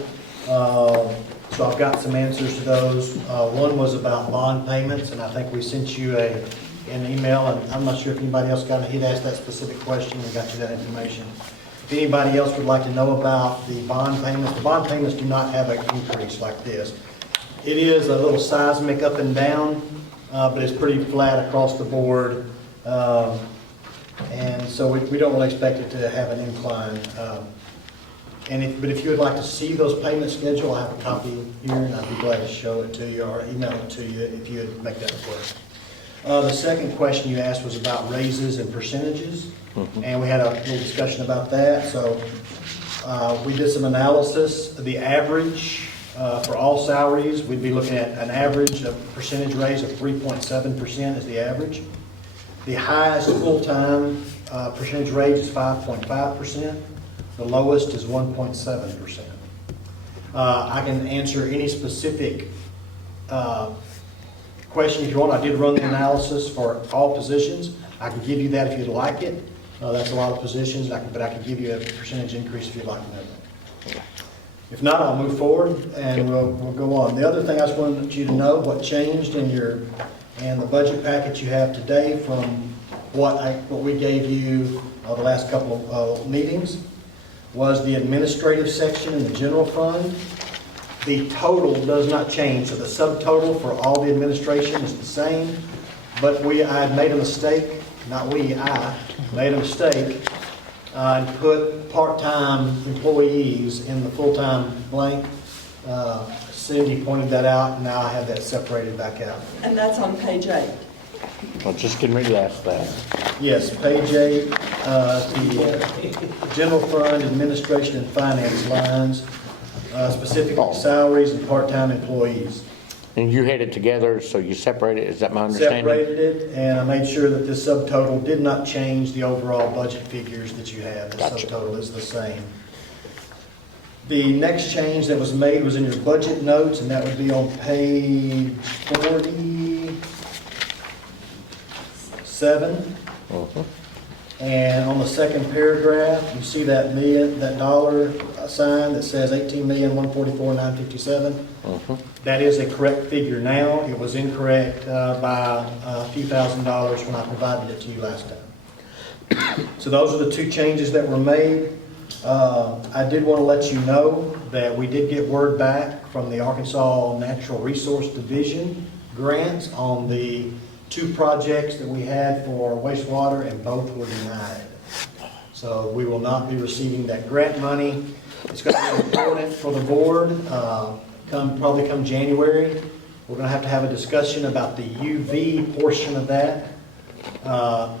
So I've got some answers to those. One was about bond payments, and I think we sent you an email, and I'm not sure if anybody else got it. He'd asked that specific question, we got you that information. If anybody else would like to know about the bond payments do not have an increase like this. It is a little seismic up and down, but it's pretty flat across the board. And so we don't really expect it to have an incline. But if you would like to see those payment schedule, I have a copy here, and I'd be glad to show it to you or email it to you if you would make that request. The second question you asked was about raises and percentages, and we had a little discussion about that. So we did some analysis. The average for all salaries, we'd be looking at an average of percentage raise of 3.7% is the average. The highest full-time percentage raise is 5.5%. The lowest is 1.7%. I can answer any specific question if you want. I did run the analysis for all positions. I can give you that if you'd like it. That's a lot of positions, but I can give you a percentage increase if you'd like to know that. If not, I'll move forward and we'll go on. The other thing I just wanted you to know, what changed in the budget packet you have today from what we gave you the last couple of meetings, was the administrative section in the general fund. The total does not change, so the subtotal for all the administration is the same, but I had made a mistake, I made a mistake and put part-time employees in the full-time blank. Cindy pointed that out, and now I have that separated back out. And that's on page 8. I was just getting ready to ask that. Yes, page 8, the general fund, administration, and finance lines, specifically salaries and part-time employees. And you had it together, so you separated it, is that my understanding? Separated it, and I made sure that this subtotal did not change the overall budget figures that you have. The Gotcha. subtotal is the same. The next change that was made was in your budget notes, and that would be on page 47. And on the second paragraph, you see that dollar sign that says 18,144,957. That is a correct figure now. It was incorrect by a few $1,000s when I provided it to you last time. So those are the two changes that were made. I did want to let you know that we did get word back from the Arkansas Natural Resource Division grants on the 2 projects that we had for wastewater, and both were denied. So we will not be receiving that grant money. It's going to be important for the board. Probably come January, we're going to have a discussion about the UV portion of that.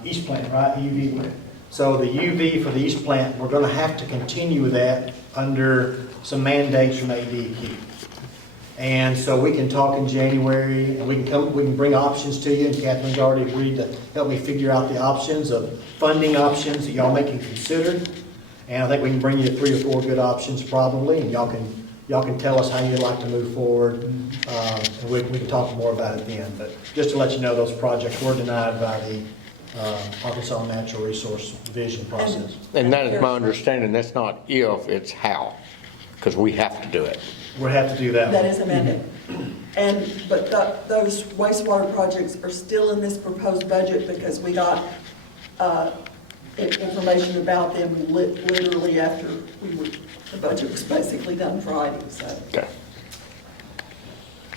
East plant, right? UV. So the UV for the East plant, we're going to have to continue that under some mandates from ADQ. And so we can talk in January, and we can bring options to you, and Catherine's already agreed to help me figure out the options of funding options that y'all may can consider. And I think we can bring you 3 or 4 good options probably, and y'all can tell us how you'd like to move forward. And we can talk more about it then. But just to let you know, those projects were denied by the Arkansas Natural Resource Division process. And that is my understanding, that's not if, it's how, because we have to do it. We'll have to do that. That is a mandate. But those wastewater projects are still in this proposed budget because we got information about them literally after the budget was basically done Friday, so. Okay.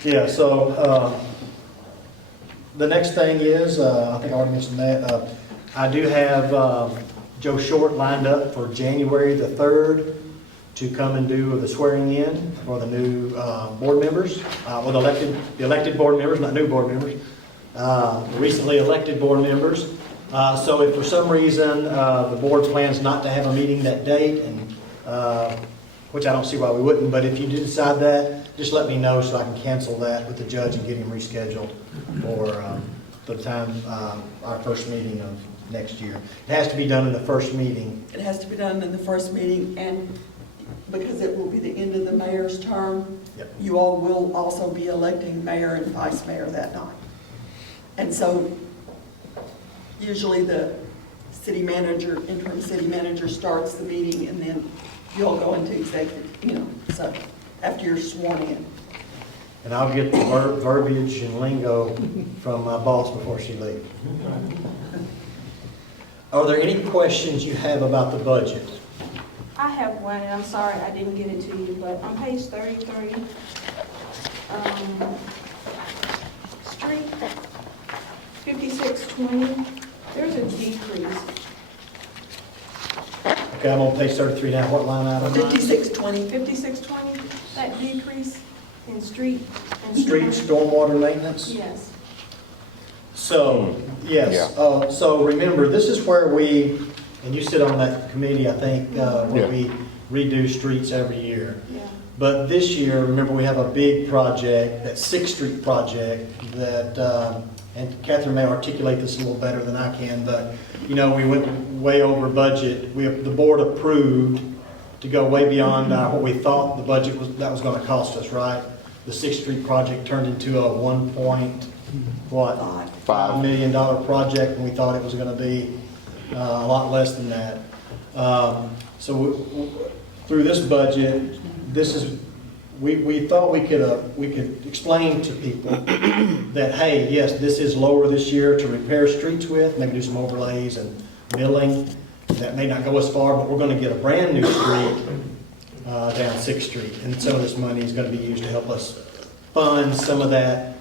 Yeah, so the next thing is, I think I already mentioned that, I do have Joe Short lined up for January the 3rd to come and do the swearing in for the new board members, or the elected board members, not new board members, recently elected board members. So if for some reason the board plans not to have a meeting that date and which I don't see why we wouldn't, but if you do decide that, just let me know so I can cancel that with the judge and get him rescheduled for the time, our first meeting of next year. It has to be done in the first meeting. It has to be done in the first meeting, and because it will be the end of the mayor's term, Yep. you all will also be electing mayor and vice mayor that night. And so usually the city manager, interim city manager starts the meeting, and then you'll go into executive, so after you're sworn in. And I'll get the verbiage and lingo from my boss before she leaves. Are there any questions you have about the budget? I have one, and I'm sorry I didn't get it to you, but on page 33, street 5620, there's a decrease. Okay, I'm on page 33 now. What line item? 5620, 5620, that decrease in street and... Street stormwater maintenance? Yes. So, yes, so remember, this is where we, and you sit on that committee, I think, where we redo streets every year. Yeah. But this year, remember, we have a big project, that Sixth Street project, that, and Catherine may articulate this a little better than I can, but, we went way over budget. The board approved to go way beyond what we thought the budget was going to cost us, right? The Sixth Street project turned into a $1.5 million project, and we thought it was going to be a lot less than that. So through this budget, we thought we could explain to people that, hey, yes, this is lower this year to repair streets with, maybe do some overlays and milling. That may not go as far, but we're going to get a brand new street down 6th Street, and some of this money is going to be used to help us fund some of that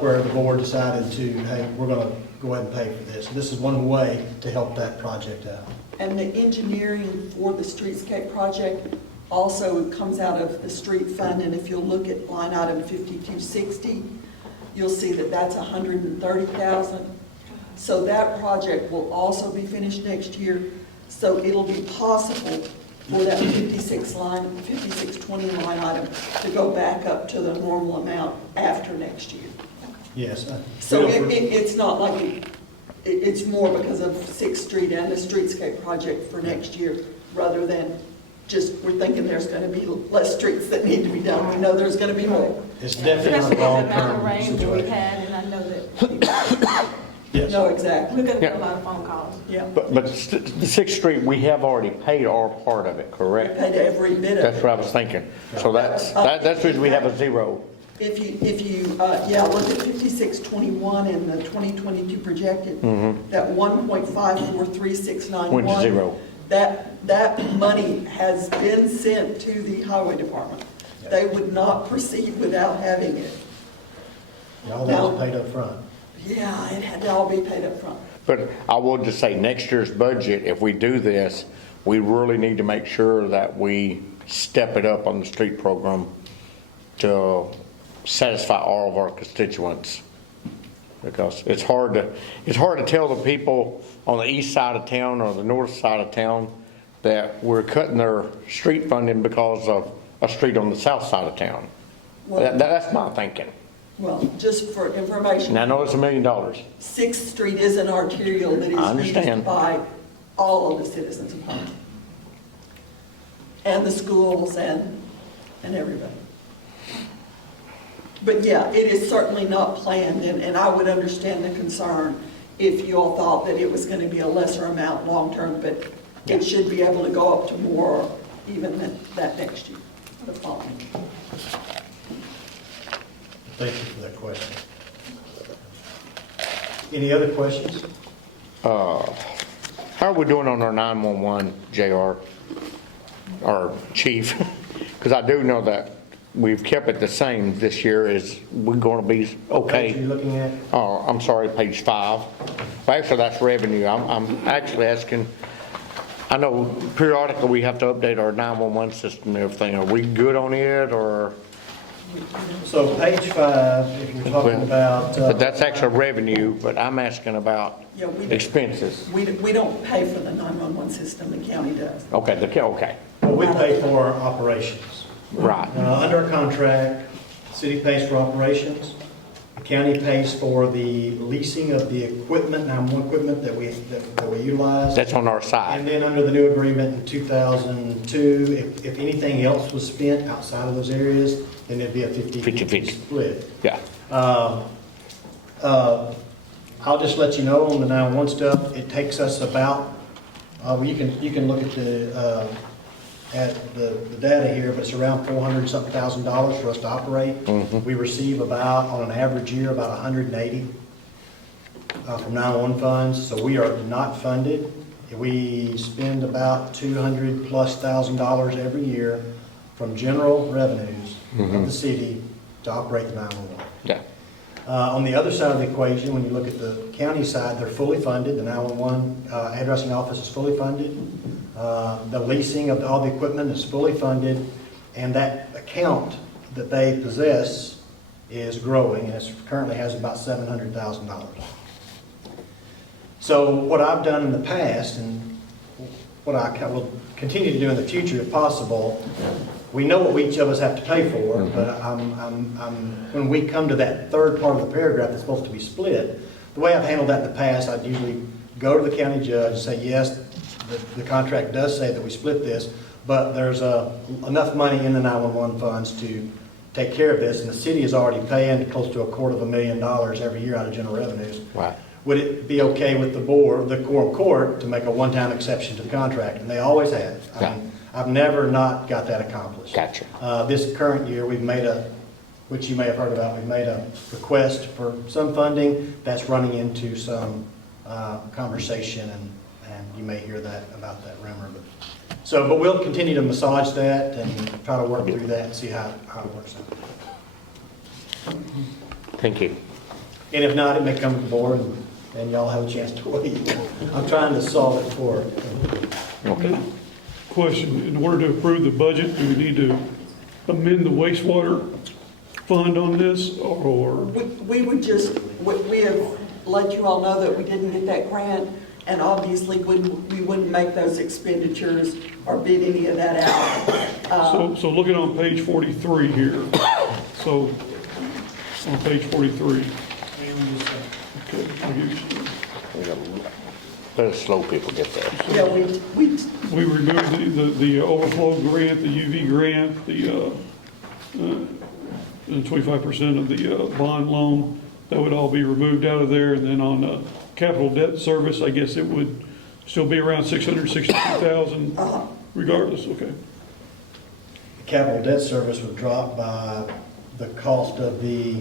where the board decided to, hey, we're going to go ahead and pay for this. This is one way to help that project out. and the engineering for the streetscape project also comes out of the street fund, and if you'll look at line item 5260, you'll see that that's $130,000. So that project will also be finished next year, so it'll be possible for that 5620 line item to go back up to the normal amount after next year. Yes. So it's not like, it's more because of 6th Street and the streetscape project for next year, rather than just, we're thinking there's going to be less streets that need to be done. We know there's going to be more. It's definitely Especially a with the amount of long-term rain that we situation. had, and I know that Yes. No, exactly. we're gonna get a lot of phone calls. Yeah. But the 6th Street, we have already paid our part of it, correct? Paid every bit of That's it. what I was thinking. So that's the reason we have a zero. If you look at 5621 and the 2022 projected, that 1.543691. Went to zero. That money has been sent to the highway department. They would not proceed without having it. And all that was paid up front. Yeah, it had to all be paid up front. But I will just say, next year's budget, if we do this, we really need to make sure that we step it up on the street program to satisfy all of our constituents. Because it's hard to tell the people on the east side of town or the north side of town that we're cutting their street funding because of a street on the south side of town. Well- That's my thinking. Well, just for information, And I know it's $1 million. 6th Street is an arterial that I is understand. used by all of the citizens of Harmon. And the schools and everybody. But yeah, it is certainly not planned, and I would understand the concern if you all thought that it was going to be a lesser amount long-term, but it should be able to go up to more even than that next year, the following. Thank you for that question. Any other questions? How are we doing on our 911, JR, or chief? Because I do know that we've kept it the same this year. Is we going to be Page okay? you're looking at? Oh, I'm sorry, page 5. Well, actually, that's revenue. I'm actually asking, I know periodically we have to update our 911 system and everything. Are we good on it, or? So page 5, if you're talking about. But that's actually revenue, but I'm asking about Yeah, we- expenses. We don't pay for the 911 system, the county does. Okay, okay. Well, we pay for operations. Right. Under a contract, city pays for operations. The county pays for the leasing of the equipment, 911 equipment that we utilize. That's on our And side. then under the new agreement in 2002, if anything else was spent outside of those areas, then it'd be a 50/50 50/50. split. Yeah. I'll just let you know on the 911 stuff, it takes us about, well, you can look at the data here, but it's around $400-something thousand for us to operate. We receive about, on an average year, about 180 from 911 funds, so we are not funded. We spend about $200,000+ every year from general revenues of the city to operate the 911. Yeah. On the other side of the equation, when you look at the county side, they're fully funded. The 911 addressing office is fully funded. The leasing of all the equipment is fully funded. And that account that they possess is growing, and it currently has about $700,000. So what I've done in the past, and what I will continue to do in the future if possible, we know what each of us have to pay for, but when we come to that third part of the paragraph that's supposed to be split, the way I've handled that in the past, I'd usually go to the county judge and say, yes, the contract does say that we split this, but there's enough money in the 911 funds to take care of this, and the city is already paying close to $250,000 every year out of general revenues. Right. Would it be okay with the board, the quorum court, to make a one-time exception to the contract? And they always have. Yeah. I've never not got that accomplished. Gotcha. This current year, we've made which you may have heard about, we've made a request for some funding that's running into some conversation, and you may hear about that rumor. But we'll continue to massage that and try to work through that and see how it works out. Thank you. And if not, it may come to the board and y'all have a chance to wait. I'm trying to solve it for Okay. Question, in order to approve the budget, do we need to amend the wastewater fund on this, or? We would just, we have let you all know that we didn't get that grant, and obviously we wouldn't make those expenditures or bid any of that out. So looking on page 43 here, so on page 43. Okay, I'll give you- Let us slow people get there. Yeah, we We removed the overflow grant, the UV grant, the 25% of the bond loan, that would all be removed out of there. And then on capital debt service, I guess it would still be around 662,000 regardless, okay. capital debt service would drop by the cost of the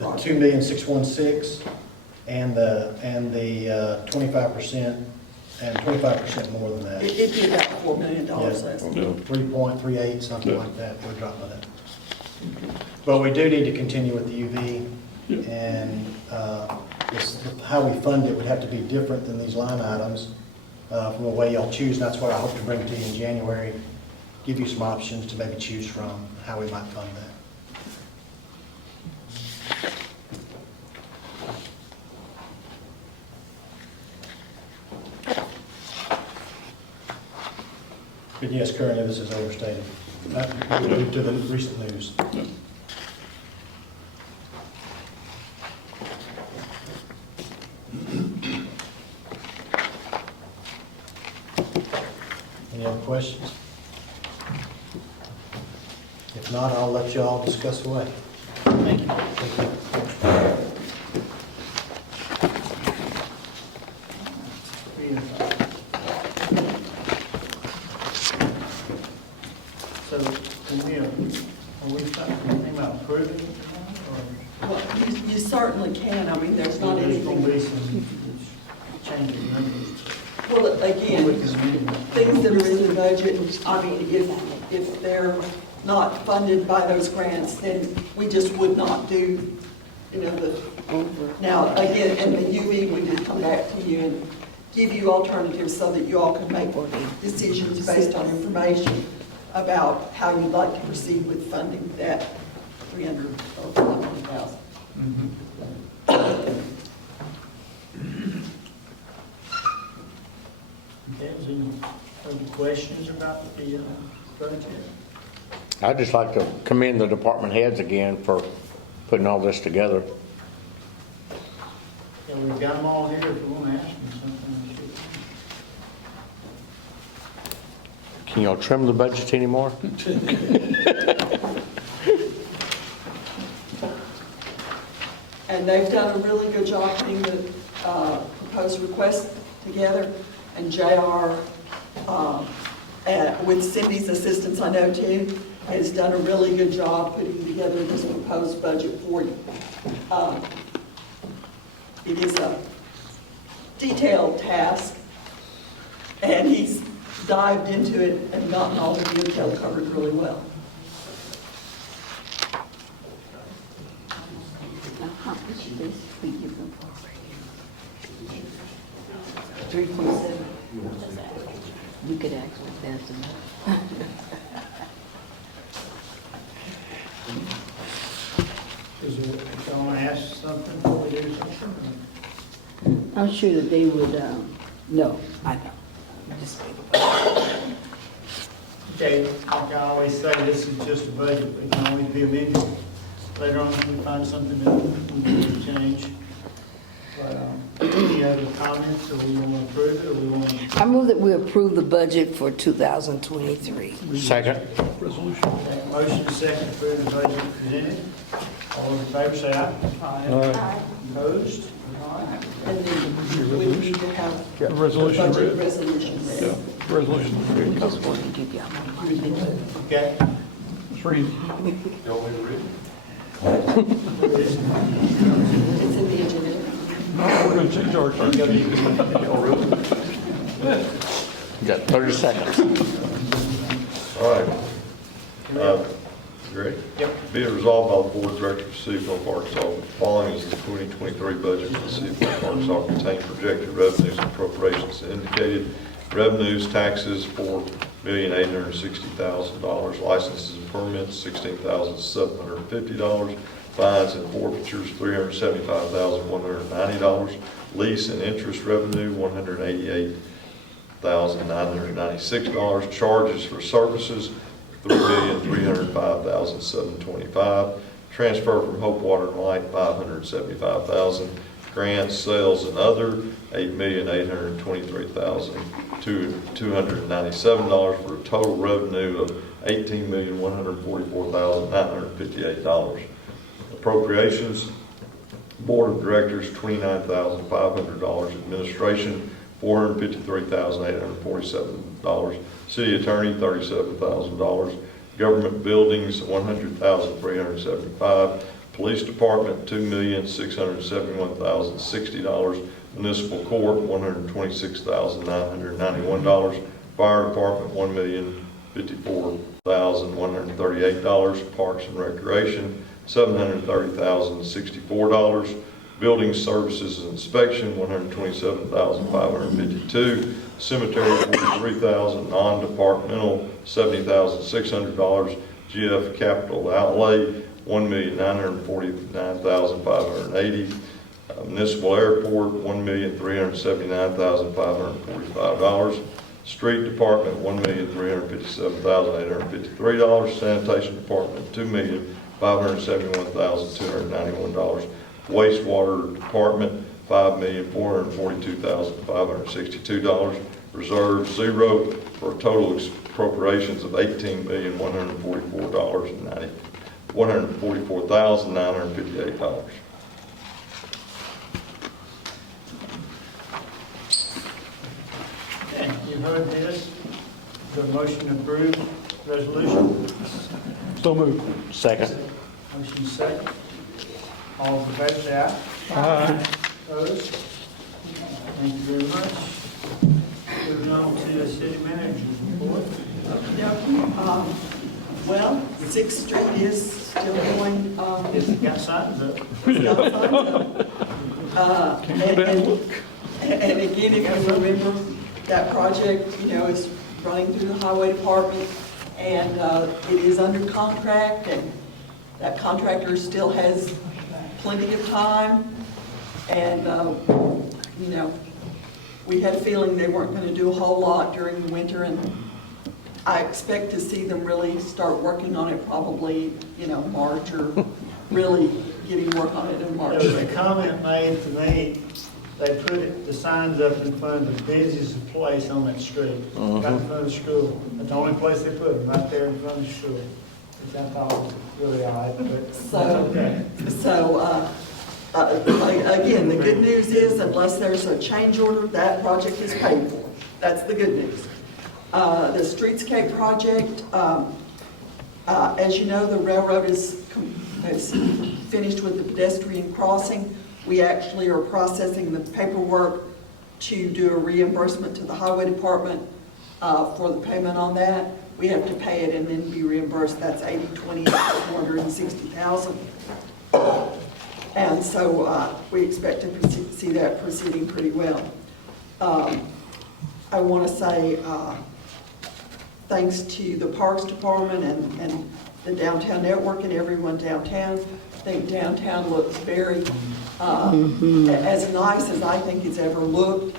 2,616,000 and the 25%, and 25% more than that. it'd be about $4 million less. Yeah. 3.38, something Yeah. like that, would drop by that. But we do need to continue with the UV, Yeah. and how we fund it would have to be different than these line items from the way y'all choose, and that's what I hope to bring to you in January, give you some options to maybe choose from, how we might fund that. But yes, currently this is overstated, due to the recent news. Any other questions? If not, I'll let y'all discuss away. Thank you. So, Camille, are we thinking about approving it tonight, Well, you certainly can, I mean, there's or not there's going to anything. be some changing numbers? Well, We again, can amend it. things that are in the budget, I mean, if they're not funded by those grants, then we just would not do, now, again, in the UV, we did come back to you and give you alternatives so that you all could make decisions based on information about how you'd like to proceed with funding that 300 or 400,000. Okay, is there any other questions about the budget? I'd just like to commend the department heads again for putting all this together. Yeah, we've got them all here if you want to ask them something. we should. Can y'all trim the budget anymore? And they've done a really good job putting the proposed request together. And JR, with Cindy's assistance, I know too, has done a really good job putting together this proposed budget for you. It is a detailed task, and he's dived into it and gotten all the detail covered really well. How much is this we give them for? 3.7. We could actually pass enough. Is there, if y'all want to ask something before we do something? I'm sure that they would, no, I don't. Just Okay, like I always say, this is just a budget, it can always be amended. Later on, if we find something that we need to change. But, any other comments, or we want to approve it, or we want to? I move that we approve the budget for 2023. Second. Resolution. Okay, motion is second to approve the budget presented. All those in favor say aye. Aye. Opposed? All right. And then we need to have The the resolution budget read. resolution ready. Yeah, resolution. We just want to give y'all money. Okay. Let's read. It's in the agenda. No, we're going to change our turn. You got 30 seconds. All right. Great. Yep. Be it resolved by the Board of Directors of the City of North Arkansas, the following is the 2023 budget for the City of North Arkansas contains projected revenues and appropriations indicated. Revenues, taxes, $4,860,000. Licenses and permits, $16,750. Fines and forfeitures, $375,190. Lease and interest revenue, $188,996. Charges for services, $3,305,725. Transfer from Hope Water and Light, $575,000. Grants, sales, and other, $8,823,297 for a total revenue of $18,144,958. Appropriations, Board of Directors, $29,500. Administration, $453,847. City Attorney, $37,000. Government Buildings, $100,375. Police Department, $2,671,060. Municipal Court, $126,991. Fire Department, $1,054,138. Parks and Recreation, $730,064. Building Services and Inspection, $127,552. Cemetery, $43,000. Non-departmental, $70,600. GF Capital Outlay, $1,949,580. Municipal Airport, $1,379,545. Street Department, $1,357,853. Sanitation Department, $2,571,291. Wastewater Department, $5,442,562. Reserve, zero, for a total appropriations of $144,958. Okay, you've heard this. The motion to approve resolution. So moved. Second. Motion second. All in favor say aye. Aye. Opposed? Thank you very much. Moving on to the city manager's report. Well, Sixth Street is still going, It's got signs up. it's got signs up. Can't go down and look. And again, if you remember, that project, is running through the highway department, and it is under contract, and that contractor still has plenty of time, and, We had a feeling they weren't going to do a whole lot during the winter, and I expect to see them really start working on it probably, March, or really getting work on it in March. There was a comment made to me, they put the signs up in front of the busiest place on that street, right in front of the school. That's the only place they put them, right there in front of the school. Which I thought was really odd, but that's okay. Again, the good news is unless there's a change order, that project is paid for. That's the good news. The Streetscape project, as you know, the railroad has finished with the pedestrian crossing. We actually are processing the paperwork to do a reimbursement to the highway department for the payment on that. We have to pay it and then be reimbursed. That's 80/20, $460,000. And so we expect to see that proceeding pretty well. I want to say thanks to the Parks Department and the Downtown Network and everyone downtown. I think downtown looks very, as nice as I think it's ever looked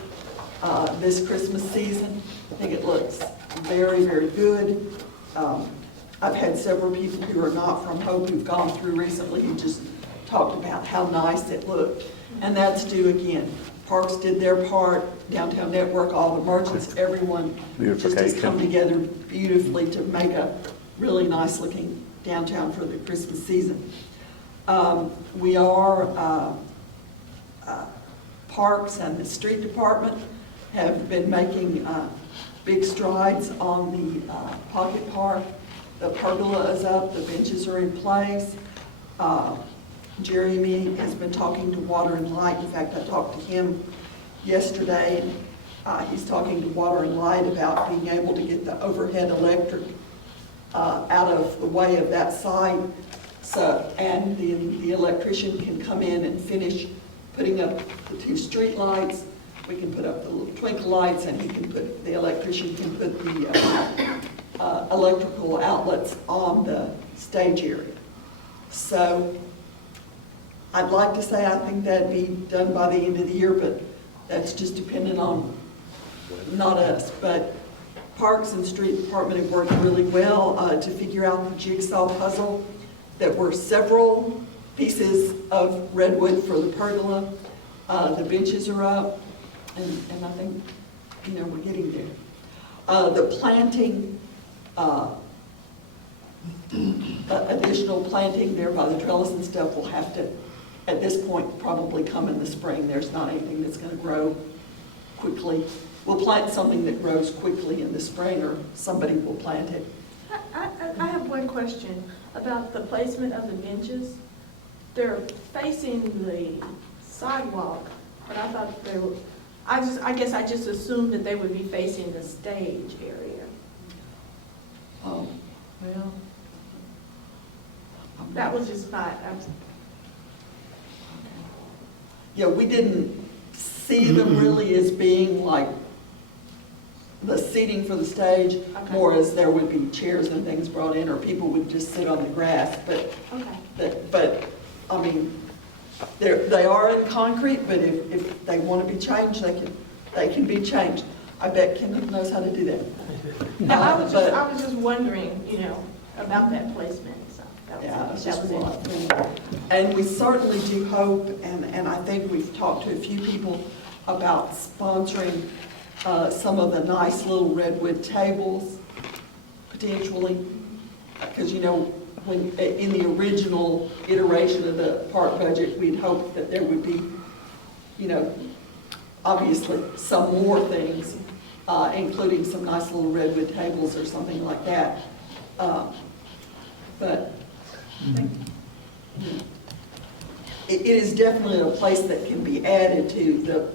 this Christmas season. I think it looks very, very good. I've had several people who are not from Hope who've gone through recently who just talked about how nice it looked. And that's due again. Parks did their part, Downtown Network, all the merchants, everyone just has come together beautifully to make a really nice looking downtown for the Christmas season. We are, Parks and the Street Department have been making big strides on the Pocket Park. The pergola is up, the benches are in place. Jeremy has been talking to Water and Light. In fact, I talked to him yesterday. He's talking to Water and Light about being able to get the overhead electric out of the way of that site. So, and the electrician can come in and finish putting up the 2 street lights. We can put up the little twinkle lights, and the electrician can put the electrical outlets on the stage area. So I'd like to say I think that'd be done by the end of the year, but that's just dependent on not us. But Parks and Street Department have worked really well to figure out the jigsaw puzzle. There were several pieces of redwood for the pergola. The benches are up, and I think, we're getting there. The planting, additional planting there by the trellis and stuff will have to, at this point, probably come in the spring. There's not anything that's going to grow quickly. We'll plant something that grows quickly in the spring, or somebody will plant it. I have one question about the placement of the benches. They're facing the sidewalk, but I thought they were, I guess I just assumed that they would be facing the stage area. Oh, well. That was just my, Yeah, we didn't see them really as being like the seating for the stage, Okay. more as there would be chairs and things brought in, or people would just sit on the grass. But, okay. I mean, they are in concrete, but if they want to be changed, they can be changed. I bet Kenneth knows how to do that. No, I was just wondering, about that placement. So Yeah, it's just that was one it. thing. And we certainly do hope, and I think we've talked to a few people about sponsoring some of the nice little redwood tables, potentially. Because, when in the original iteration of the park budget, we'd hoped that there would be, obviously some more things, including some nice little redwood tables or something like that. But it is definitely a place that can be added to.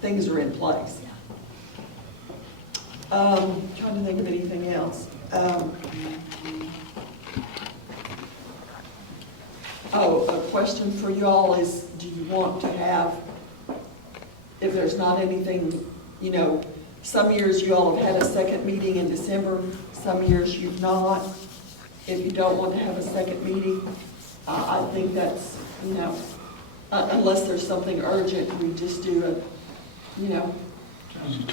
Things are in place. Trying to think of anything else. A question for you all is, do you want to have, if there's not anything, some years you all have had a second meeting in December, some years you've not. If you don't want to have a second meeting, I think that's, unless there's something urgent, we just do you know.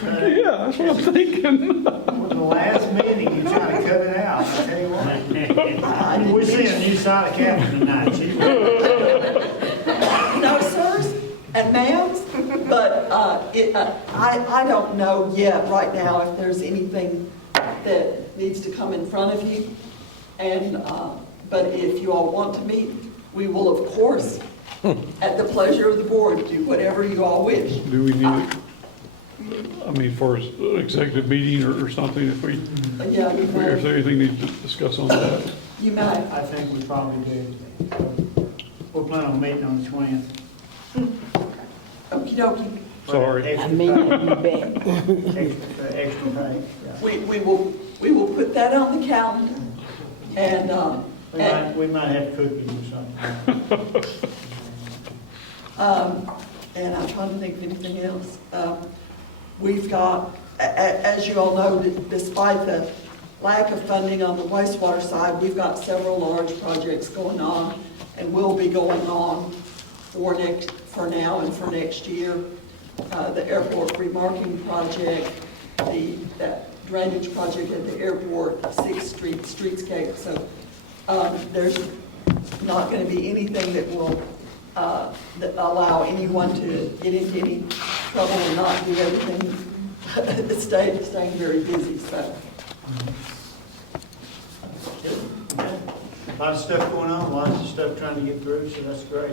Yeah, that's what I'm thinking. The last meeting, you trying to cut it out, I tell you what. We're seeing a new side of Catherine tonight. No, sirs and ma'ams, but I don't know yet right now if there's anything that needs to come in front of you. And, but if you all want to meet, we will, of course, at the pleasure of the board, do whatever you all wish. Do we need, I mean, for an executive meeting or something, if we, Yeah, you if there's may. anything we need to discuss on that? You may. I think we probably do. We're planning on meeting on the 20th. Okey dokey. Sorry. I mean, you bet. Extra pay, yeah. We will put that on the calendar. And, We might have cookies or something. and I'm trying to think of anything else. We've got, as you all know, despite the lack of funding on the wastewater side, we've got several large projects going on and will be going on for now and for next year. The airport remarking project, that drainage project at the airport, 6th Street streetscape. So there's not going to be anything that will that allow anyone to get into any trouble and not do everything, staying very busy. So A lot of stuff going on, lots of stuff trying to get through, so that's great.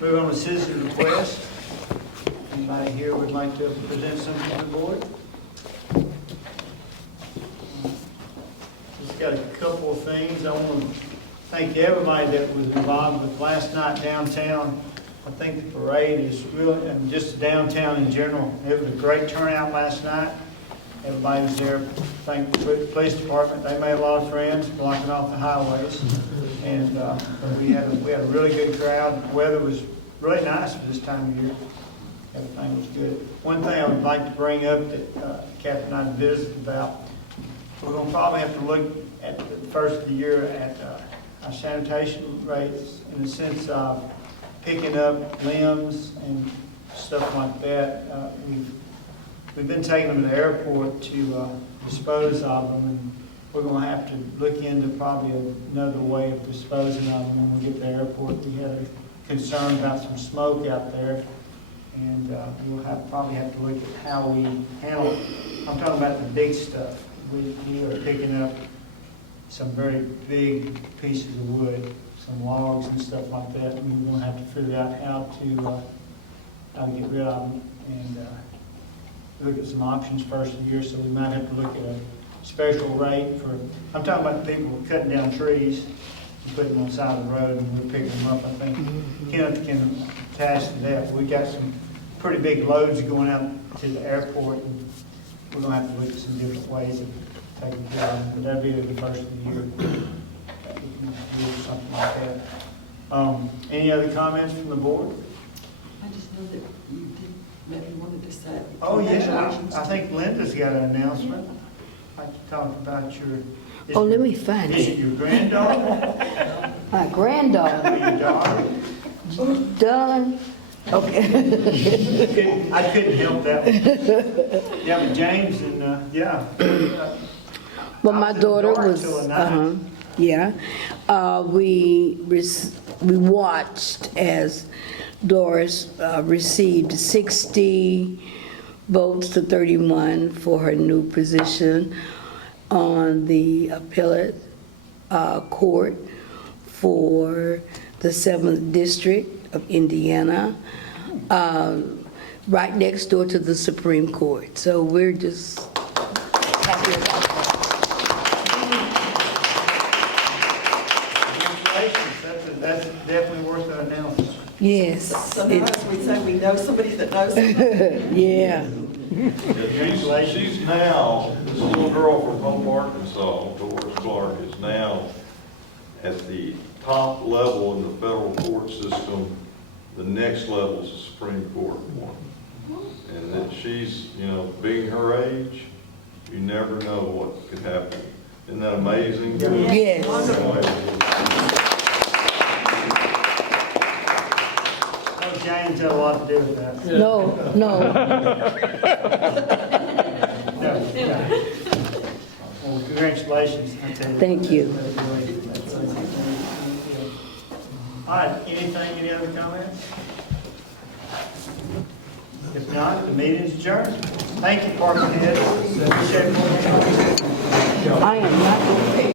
Move on to citizen request. Anybody here would like to present something to the board? Just got a couple of things. I want to thank everybody that was involved with last night downtown. I think the parade is really, and just downtown in general, it was a great turnout last night. Everybody was there. Thank the police department. They made a lot of friends blocking off the highways. And we had a really good crowd. The weather was really nice for this time of year. Everything was good. One thing I would like to bring up that Captain and I visited about, we're going to probably have to look at the first of the year at our sanitation rates in the sense of picking up limbs and stuff like that. We've been taking them to the airport to dispose of them, and we're going to have to look into probably another way of disposing of them when we get to the airport. We had a concern about some smoke out there, and we'll probably have to look at how we handle it. I'm talking about the big stuff. We are picking up some very big pieces of wood, some logs and stuff like that, and we're going to have to figure out how to get rid of them and look at some options first of the year. So we might have to look at a special rate for, I'm talking about the people cutting down trees and putting them on the side of the road, and we're picking them up. I think Kenneth can attest to that. We got some pretty big loads going out to the airport, and we're going to have to look at some different ways of taking care of them. But that'll be the first of the year. We can do something like that. Any other comments from the board? I just know that you did, maybe wanted to say. Oh, yeah, congratulations. I think Linda's got an announcement. I'd like to talk about your... Oh, let me find Is it it. your granddaughter My granddaughter, or your daughter? done. Okay. I couldn't help that one. Yeah, but James and, yeah. Well, my I was in the daughter dark was, till 9. yeah. We watched as Doris received 60 votes to 31 for her new position on the appellate court for the 7th District of Indiana, right next door to the Supreme Court. So we're just happy about that. Congratulations. That's definitely worth an announcement. Yes. So now, as we say, we know somebody that knows somebody. Yeah. She's now, this little girl from Hope, Arkansas, Doris Clark, is now at the top level in the federal court system. The next level is the Supreme Court one. And that she's, being her age, you never know what could happen. Isn't that amazing? Yes. I James had a lot to do with that. No, no. Well, congratulations. Thank you. All right, anything, any other comments? If not, the meeting is adjourned. Thank you, department heads. Appreciate it. I am not going to